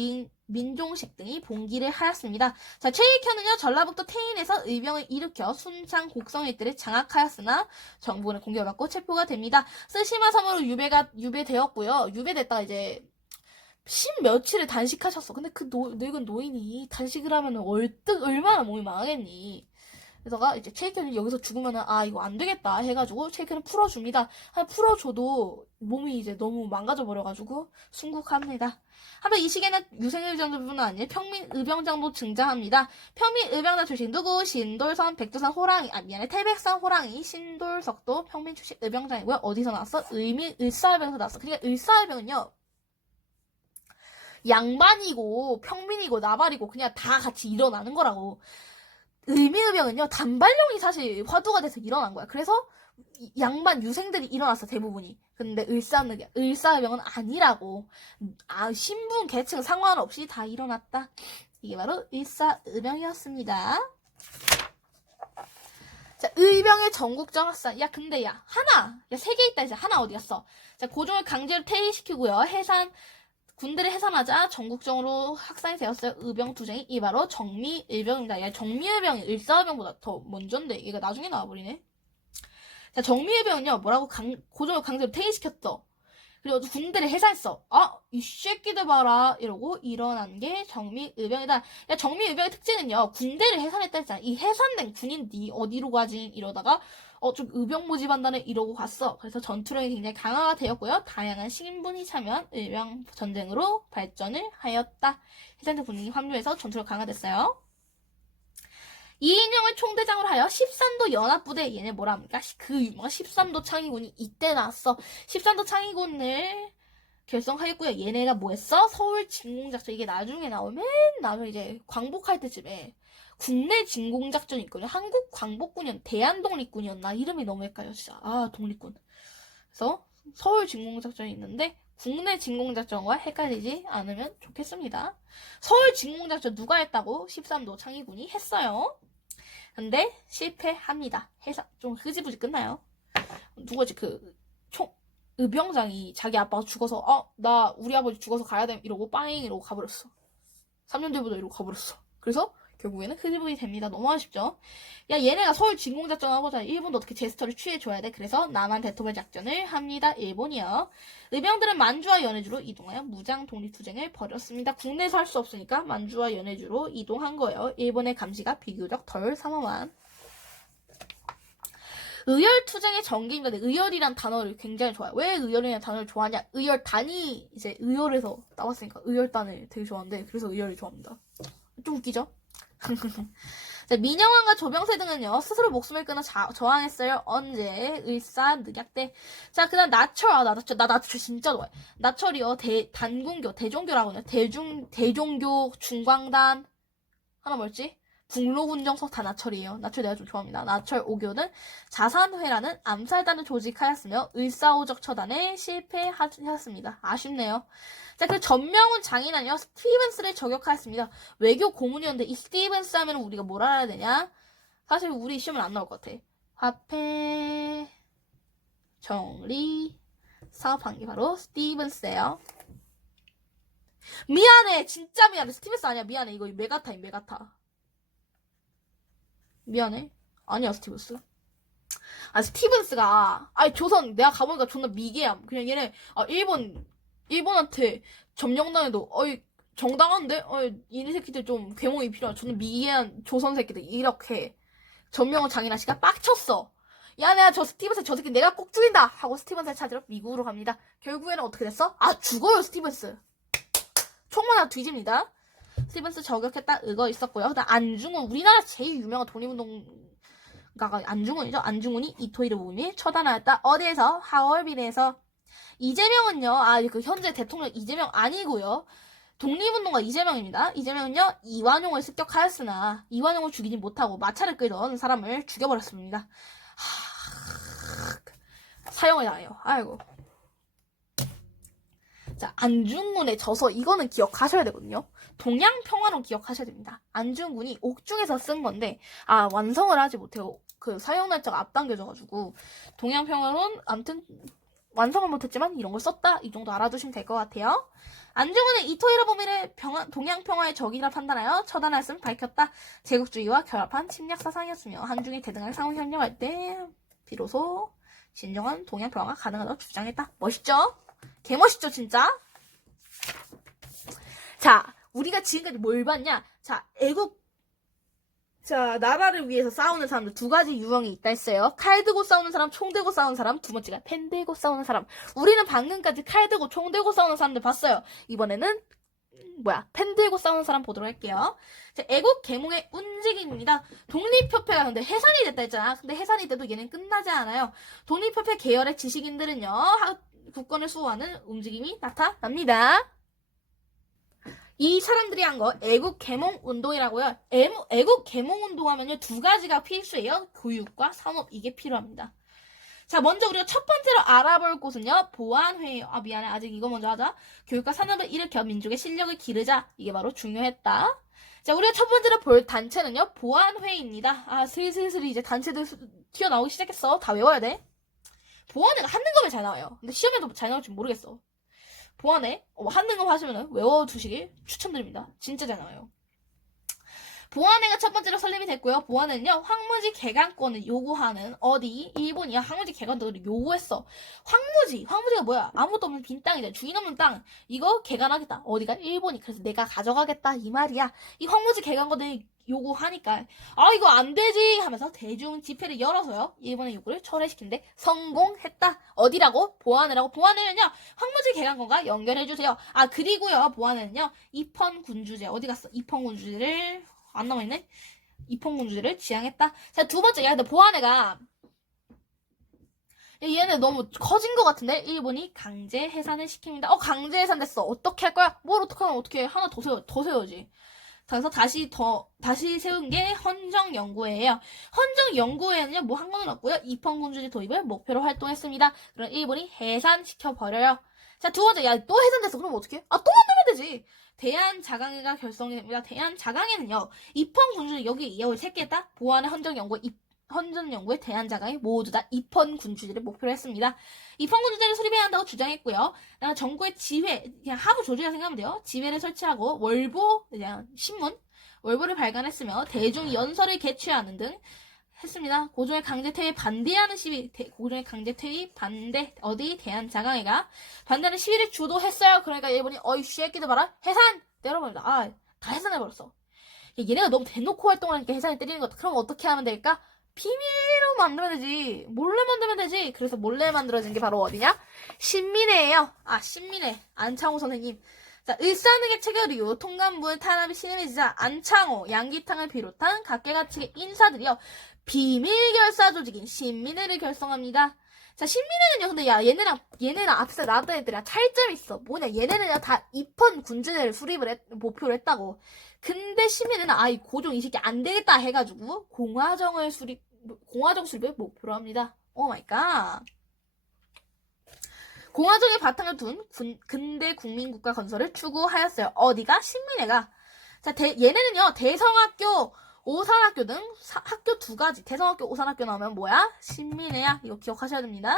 민종식 등이 봉기를 하였습니다. 자, 최익현은요, 전라북도 태인에서 의병을 일으켜 순창 곡성 일대를 장악하였으나 정부의 공격을 받고 체포가 됩니다. 쓰시마 섬으로 유배되었고요. 유배됐다가 이제 며칠을 단식하셨어. 근데 그 늙은 노인이 단식을 하면 얼마나 몸이 망하겠니? 그래서가 이제 최익현이 여기서 죽으면은 이거 안 되겠다 해가지고 최익현을 풀어줍니다. 풀어줘도 몸이 이제 너무 망가져 버려가지고 순국합니다. 한편 이 시기에는 유생의병뿐만 아니라 평민의병장도 등장합니다. 평민의병장 출신 누구? 신돌선, 백두산 호랑이, 태백산 호랑이, 신돌석도 평민 출신 의병장이고요. 어디서 나왔어? 을사의병에서 나왔어. 그러니까 을사의병은요, 양반이고 평민이고 나발이고 그냥 다 같이 일어나는 거라고. 을미의병은요, 단발령이 사실 화두가 돼서 일어난 거야. 그래서 양반 유생들이 일어났어, 대부분이. 근데 을사의병은 아니라고. 신분 계층 상관없이 다 일어났다. 이게 바로 을사의병이었습니다. 자, 의병의 전국적 확산. 근데 하나. 3개 있다 이제. 하나 어디 갔어? 자, 고종을 강제로 퇴위시키고요. 군대를 해산하자 전국적으로 확산이 되었어요. 의병 투쟁이. 이 바로 정미의병입니다. 정미의병이 을사의병보다 더 먼저인데 이게 나중에 나와버리네. 자, 정미의병은요, 뭐라고 고종을 강제로 퇴위시켰어. 그리고 군대를 해산했어. 이 새끼들 봐라 이러고 일어난 게 정미의병이다. 정미의병의 특징은요, 군대를 해산했다 했잖아. 이 해산된 군인들이 어디로 가지 이러다가 좀 의병 모집한다네 이러고 갔어. 그래서 전투력이 굉장히 강화가 되었고요. 다양한 시민분이 참여한 의병 전쟁으로 발전을 하였다. 해산된 군인이 합류해서 전투력 강화됐어요. 이인영을 총대장으로 하여 13도 연합부대, 얘네 뭐라 합니까? 그 유명한 13도 창의군이 이때 나왔어. 13도 창의군을 결성하였고요. 얘네가 뭐 했어? 서울 진공작전. 이게 나중에 나오면 이제 광복할 때쯤에 국내 진공작전이 있거든요. 한국 광복군이었나? 대한독립군이었나? 이름이 너무 헷갈려, 진짜. 독립군. 그래서 서울 진공작전이 있는데 국내 진공작전과 헷갈리지 않으면 좋겠습니다. 서울 진공작전 누가 했다고? 13도 창의군이 했어요. 근데 실패합니다. 좀 흐지부지 끝나요. 누구지? 의병장이 자기 아빠가 죽어서 우리 아버지 죽어서 가야 돼 이러고 빠잉 이러고 가버렸어. 3년 뒤보다 이러고 가버렸어. 그래서 결국에는 흐지부지 됩니다. 너무 아쉽죠? 얘네가 서울 진공작전 하고자 일본도 어떻게 제스처를 취해줘야 돼. 그래서 남한 대토벌 작전을 합니다. 일본이요. 의병들은 만주와 연해주로 이동하여 무장 독립투쟁을 벌였습니다. 국내에서 할 수 없으니까 만주와 연해주로 이동한 거예요. 일본의 감시가 비교적 덜 삼엄한. 의열투쟁의 전기입니다. 의열이란 단어를 굉장히 좋아해요. 왜 의열이라는 단어를 좋아하냐? 의열단이 이제 의열에서 나왔으니까 의열단을 되게 좋아하는데 그래서 의열을 좋아합니다. 좀 웃기죠? 자, 민영환과 조병세 등은요, 스스로 목숨을 끊어 저항했어요. 언제? 을사늑약 때. 자, 그 다음 나철. 나 나철 진짜 좋아해. 나철이요, 대종교라고 하냐? 대종교 중광단. 하나 뭐였지? 북로군정석 다 나철이에요. 나철 내가 좀 좋아합니다. 나철 5교는 자산회라는 암살단을 조직하였으며 을사오적 처단에 실패하였습니다. 아쉽네요. 자, 그 전명훈 장인은요, 스티븐스를 저격하였습니다. 외교 고문이었는데 이 스티븐스 하면 우리가 뭘 알아야 되냐? 사실 우리 시험은 안 나올 것 같아. 화폐 정리 사업한 게 바로 스티븐스예요. 미안해, 진짜 미안해. 스티븐스 아니야, 미안해. 이거 메가타. 미안해. 아니야, 스티븐스. 스티븐스가, 조선, 내가 가보니까 존나 미개함. 그냥 얘네, 일본한테 점령당해도, 정당한데? 이 새끼들 좀 괴물이 필요한 존나 미개한 조선 새끼들. 이렇게, 점령을 장인아씨가 빡쳤어. 내가 저 스티븐스, 저 새끼 내가 꼭 죽인다! 하고 스티븐스를 찾으러 미국으로 갑니다. 결국에는 어떻게 됐어? 죽어요, 스티븐스. 총만 하나 뒤집니다. 스티븐스 저격했다 의거 있었고요. 그다음 안중근, 우리나라 제일 유명한 독립운동가가 안중근이죠. 안중근이 이토이를 몸이 처단하였다. 어디에서? 하얼빈에서. 이재명은요, 그 현재 대통령 이재명 아니고요. 독립운동가 이재명입니다. 이재명은요, 이완용을 습격하였으나 이완용을 죽이지 못하고 마차를 끌던 사람을 죽여버렸습니다. 사형을 당해요. 아이고. 자, 안중근의 저서, 이거는 기억하셔야 되거든요. 동양평화론 기억하셔야 됩니다. 안중근이 옥중에서 쓴 건데, 완성을 하지 못해요. 그 사형 날짜가 앞당겨져가지고, 동양평화론, 암튼, 완성을 못했지만 이런 걸 썼다. 이 정도 알아두시면 될 것 같아요. 안중근은 이토히로 보미를 동양 평화의 적이라 판단하여 처단하였음을 밝혔다. 제국주의와 결합한 침략 사상이었으며 한중이 대등하게 상호 협력할 때 비로소 진정한 동양 평화가 가능하다고 주장했다. 멋있죠? 개멋있죠 진짜? 자, 우리가 지금까지 뭘 봤냐? 자, 나라를 위해서 싸우는 사람들 두 가지 유형이 있다 했어요. 칼 들고 싸우는 사람, 총 들고 싸우는 사람, 두 번째가 펜 들고 싸우는 사람. 우리는 방금까지 칼 들고 총 들고 싸우는 사람들 봤어요. 이번에는 펜 들고 싸우는 사람 보도록 할게요. 자, 애국 계몽의 움직임입니다. 독립협회가 근데 해산이 됐다 했잖아. 근데 해산이 돼도 얘는 끝나지 않아요. 독립협회 계열의 지식인들은요, 국권을 수호하는 움직임이 나타납니다. 이 사람들이 한 거 애국 계몽 운동이라고요. 애국 계몽 운동하면요 두 가지가 필수예요. 교육과 산업 이게 필요합니다. 자, 먼저 우리가 첫 번째로 알아볼 곳은요 보안회의예요. 아 미안해 아직 이거 먼저 하자. 교육과 산업을 일으켜 민족의 실력을 기르자. 이게 바로 중요했다. 자, 우리가 첫 번째로 볼 단체는요 보안회의입니다. 아 슬슬 이제 단체들 튀어나오기 시작했어. 다 외워야 돼. 보안회가 한능검에 잘 나와요. 근데 시험에도 잘 나올지 모르겠어. 보안회 한능검 하시면 외워두시길 추천드립니다. 진짜 잘 나와요. 보안회가 첫 번째로 설립이 됐고요. 보안회는요 황무지 개간권을 요구하는 어디 일본이야 황무지 개간권을 요구했어. 황무지가 뭐야? 아무것도 없는 빈 땅이잖아. 주인 없는 땅. 이거 개간하겠다. 어디가? 일본이. 그래서 내가 가져가겠다 이 말이야. 이 황무지 개간권을 요구하니까 아 이거 안 되지 하면서 대중 집회를 열어서요 일본의 요구를 철회시키는데 성공했다. 어디라고? 보안회라고. 보안회는요 황무지 개간권과 연결해주세요. 아 그리고요 보안회는요 입헌군주제 어디 갔어? 입헌군주제를 안 남아있네. 입헌군주제를 지향했다. 자, 두 번째 근데 보안회가 얘네 너무 커진 것 같은데 일본이 강제 해산을 시킵니다. 강제 해산됐어. 어떻게 할 거야? 뭘 어떻게 하면 어떻게 해? 하나 더 세워야지. 그래서 다시 세운 게 헌정연구회예요. 헌정연구회는요, 뭐 한 거는 없고요. 입헌군주제 도입을 목표로 활동했습니다. 그럼 일본이 해산시켜버려요. 자, 두 번째, 야, 또 해산됐어. 그럼 어떻게 해? 또 만들면 되지. 대한자강회가 결성이 됩니다. 대한자강회는요, 입헌군주제 여기 여기 새끼했다. 보안의 헌정연구회 대한자강회 모두 다 입헌군주제를 목표로 했습니다. 입헌군주제를 수립해야 한다고 주장했고요. 정부의 지회, 그냥 하부 조직이라 생각하면 돼요. 지회를 설치하고 월보를 발간했으며 대중 연설을 개최하는 등 했습니다. 고종의 강제 퇴위 반대하는 시위, 고종의 강제 퇴위 반대, 대한자강회가 반대하는 시위를 주도했어요. 그러니까 일본이 어이 쉐끼들 봐라 해산 때려버립니다. 다 해산해버렸어. 얘네가 너무 대놓고 활동하니까 해산이 때리는 것 같아. 그럼 어떻게 하면 될까? 비밀로 만들면 되지. 몰래 만들면 되지. 그래서 몰래 만들어진 게 바로 어디냐? 신민회예요. 신민회. 안창호 선생님. 자, 을사늑의 체결 이후 통감부의 탄압이 심해지자 안창호, 양기탕을 비롯한 각계각 측의 인사들이요. 비밀 결사 조직인 신민회를 결성합니다. 자, 신민회는요, 근데 얘네랑 앞서 나왔던 애들이랑 차이점이 있어. 뭐냐, 얘네는 다 입헌 군주제를 목표로 했다고. 근데 신민회는 고종 이 새끼 안 되겠다 해가지고 공화정 수립을 목표로 합니다. 오 마이 갓. 공화정의 바탕을 둔 근대 국민국가 건설을 추구하였어요. 어디가? 신민회가. 자, 얘네는요, 대성학교, 오산학교 등 학교 두 가지. 대성학교, 오산학교 나오면 뭐야? 신민회야. 이거 기억하셔야 됩니다.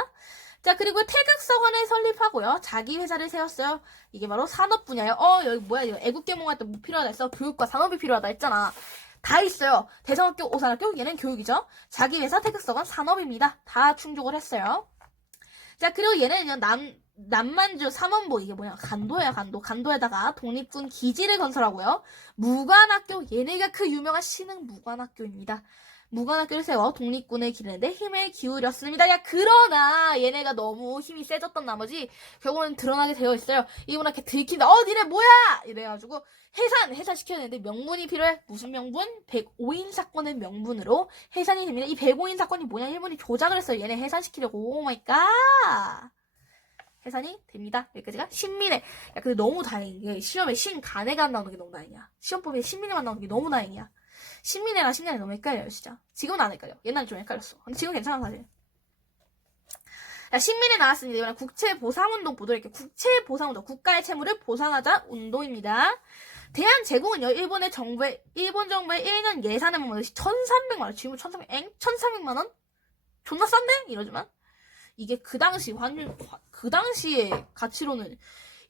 자, 그리고 태극서관을 설립하고요. 자기 회사를 세웠어요. 이게 바로 산업 분야예요. 여기 뭐야? 이거 애국계몽할 때 뭐 필요하다 했어? 교육과 산업이 필요하다 했잖아. 다 있어요. 대성학교, 오산학교, 얘는 교육이죠. 자기 회사, 태극서관, 산업입니다. 다 충족을 했어요. 자, 그리고 얘네는요, 남만주 삼원보, 이게 뭐야? 간도야, 간도. 간도에다가 독립군 기지를 건설하고요. 무관학교, 얘네가 그 유명한 신흥 무관학교입니다. 무관학교를 세워 독립군을 기르는데 힘을 기울였습니다. 그러나 얘네가 너무 힘이 세졌던 결국은 드러나게 되어 있어요. 이분한테 들킨다. 니네 뭐야! 이래가지고 해산시켜야 되는데 명분이 필요해. 무슨 명분? 105인 사건의 명분으로 해산이 됩니다. 이 105인 사건이 뭐냐? 일본이 조작을 했어요. 얘네 해산시키려고. 오 마이 갓! 해산이 됩니다. 여기까지가 신민회. 근데 너무 다행이야. 시험에 신간회가 안 나오는 게 너무 다행이야. 시험법에 신민회만 나오는 게 너무 다행이야. 신민회랑 신간회 너무 헷갈려요, 진짜. 지금은 안 헷갈려. 옛날에 좀 헷갈렸어. 근데 지금 괜찮아, 사실. 자, 신민회 나왔습니다. 이번엔 국채보상운동 보도록 할게요. 국채보상운동. 국가의 채무를 보상하자 운동입니다. 대한제국은요, 일본 정부의 1년 예산은 1,300만원. 지금 1,300만원? 존나 싼데? 이러지만. 이게 그 당시의 가치로는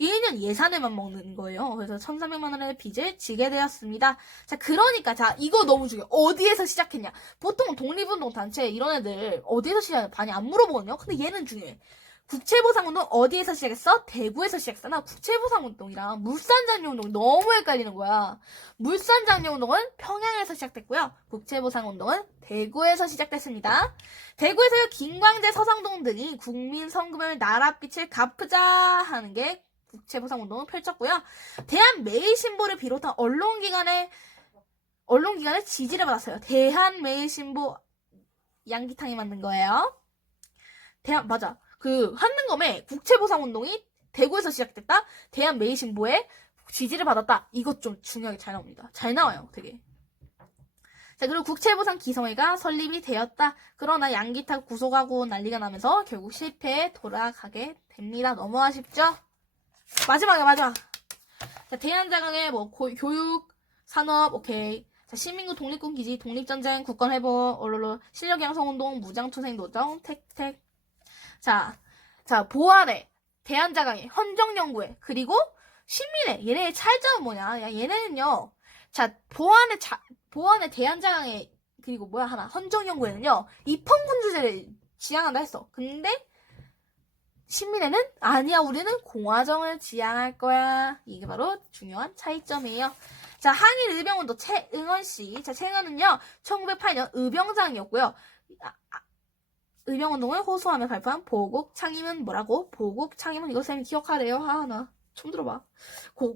1년 예산에만 먹는 거예요. 그래서 1,300만 원의 빚을 지게 되었습니다. 자, 그러니까, 자, 이거 너무 중요해. 어디에서 시작했냐? 보통 독립운동 단체 이런 애들 어디에서 시작해? 많이 안 물어보거든요? 근데 얘는 중요해. 국채보상운동 어디에서 시작했어? 대구에서 시작했잖아. 국채보상운동이랑 물산장려운동이 너무 헷갈리는 거야. 물산장려운동은 평양에서 시작됐고요. 국채보상운동은 대구에서 시작됐습니다. 대구에서 김광재, 서상동 등이 국민 성금을 나랏빛을 갚으자 하는 게 국채보상운동을 펼쳤고요. 대한매일신보를 비롯한 언론기관의 지지를 받았어요. 대한매일신보 양기탕이 만든 거예요. 맞아. 그 한능검의 국채보상운동이 대구에서 시작됐다. 대한매일신보의 지지를 받았다. 이것 좀 중요하게 잘 나옵니다. 잘 나와요, 되게. 자, 그리고 국채보상 기성회가 설립이 되었다. 그러나 양기탁 구속하고 난리가 나면서 결국 실패에 돌아가게 됩니다. 너무 아쉽죠? 마지막. 자, 대한자강의 교육, 산업, 오케이. 자, 시민군 독립군 기지, 독립전쟁, 국권회복, 실력양성운동, 무장투쟁노정, 택택. 자, 보안에, 대한자강에, 헌정연구회, 그리고 신민회. 얘네의 차이점은 뭐냐? 야, 얘네는요, 자, 보안에 대한자강에, 그리고 헌정연구회는요, 입헌군주제를 지향한다 했어. 근데, 신민회는, 아니야, 우리는 공화정을 지향할 거야. 이게 바로 중요한 차이점이에요. 자, 항일 의병운동 최응원씨. 자, 최응원은요, 1908년 의병장이었고요. 의병운동을 호소하며 발표한 보국창의문 뭐라고? 보국창의문 이거 쌤이 기억하래요. 나 처음 들어봐.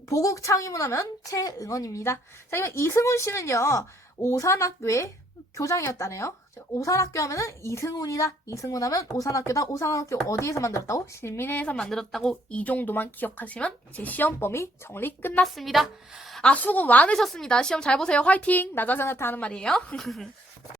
보국창의문 하면 최응원입니다. 자, 이번 이승훈 씨는요. 오산학교의 교장이었다네요. 오산학교 하면은 이승훈이다. 이승훈 하면 오산학교다. 오산학교 어디에서 만들었다고? 신민회에서 만들었다고. 이 정도만 기억하시면 제 시험 범위 정리 끝났습니다. 수고 많으셨습니다. 시험 잘 보세요. 화이팅! 나 자신한테 하는 말이에요.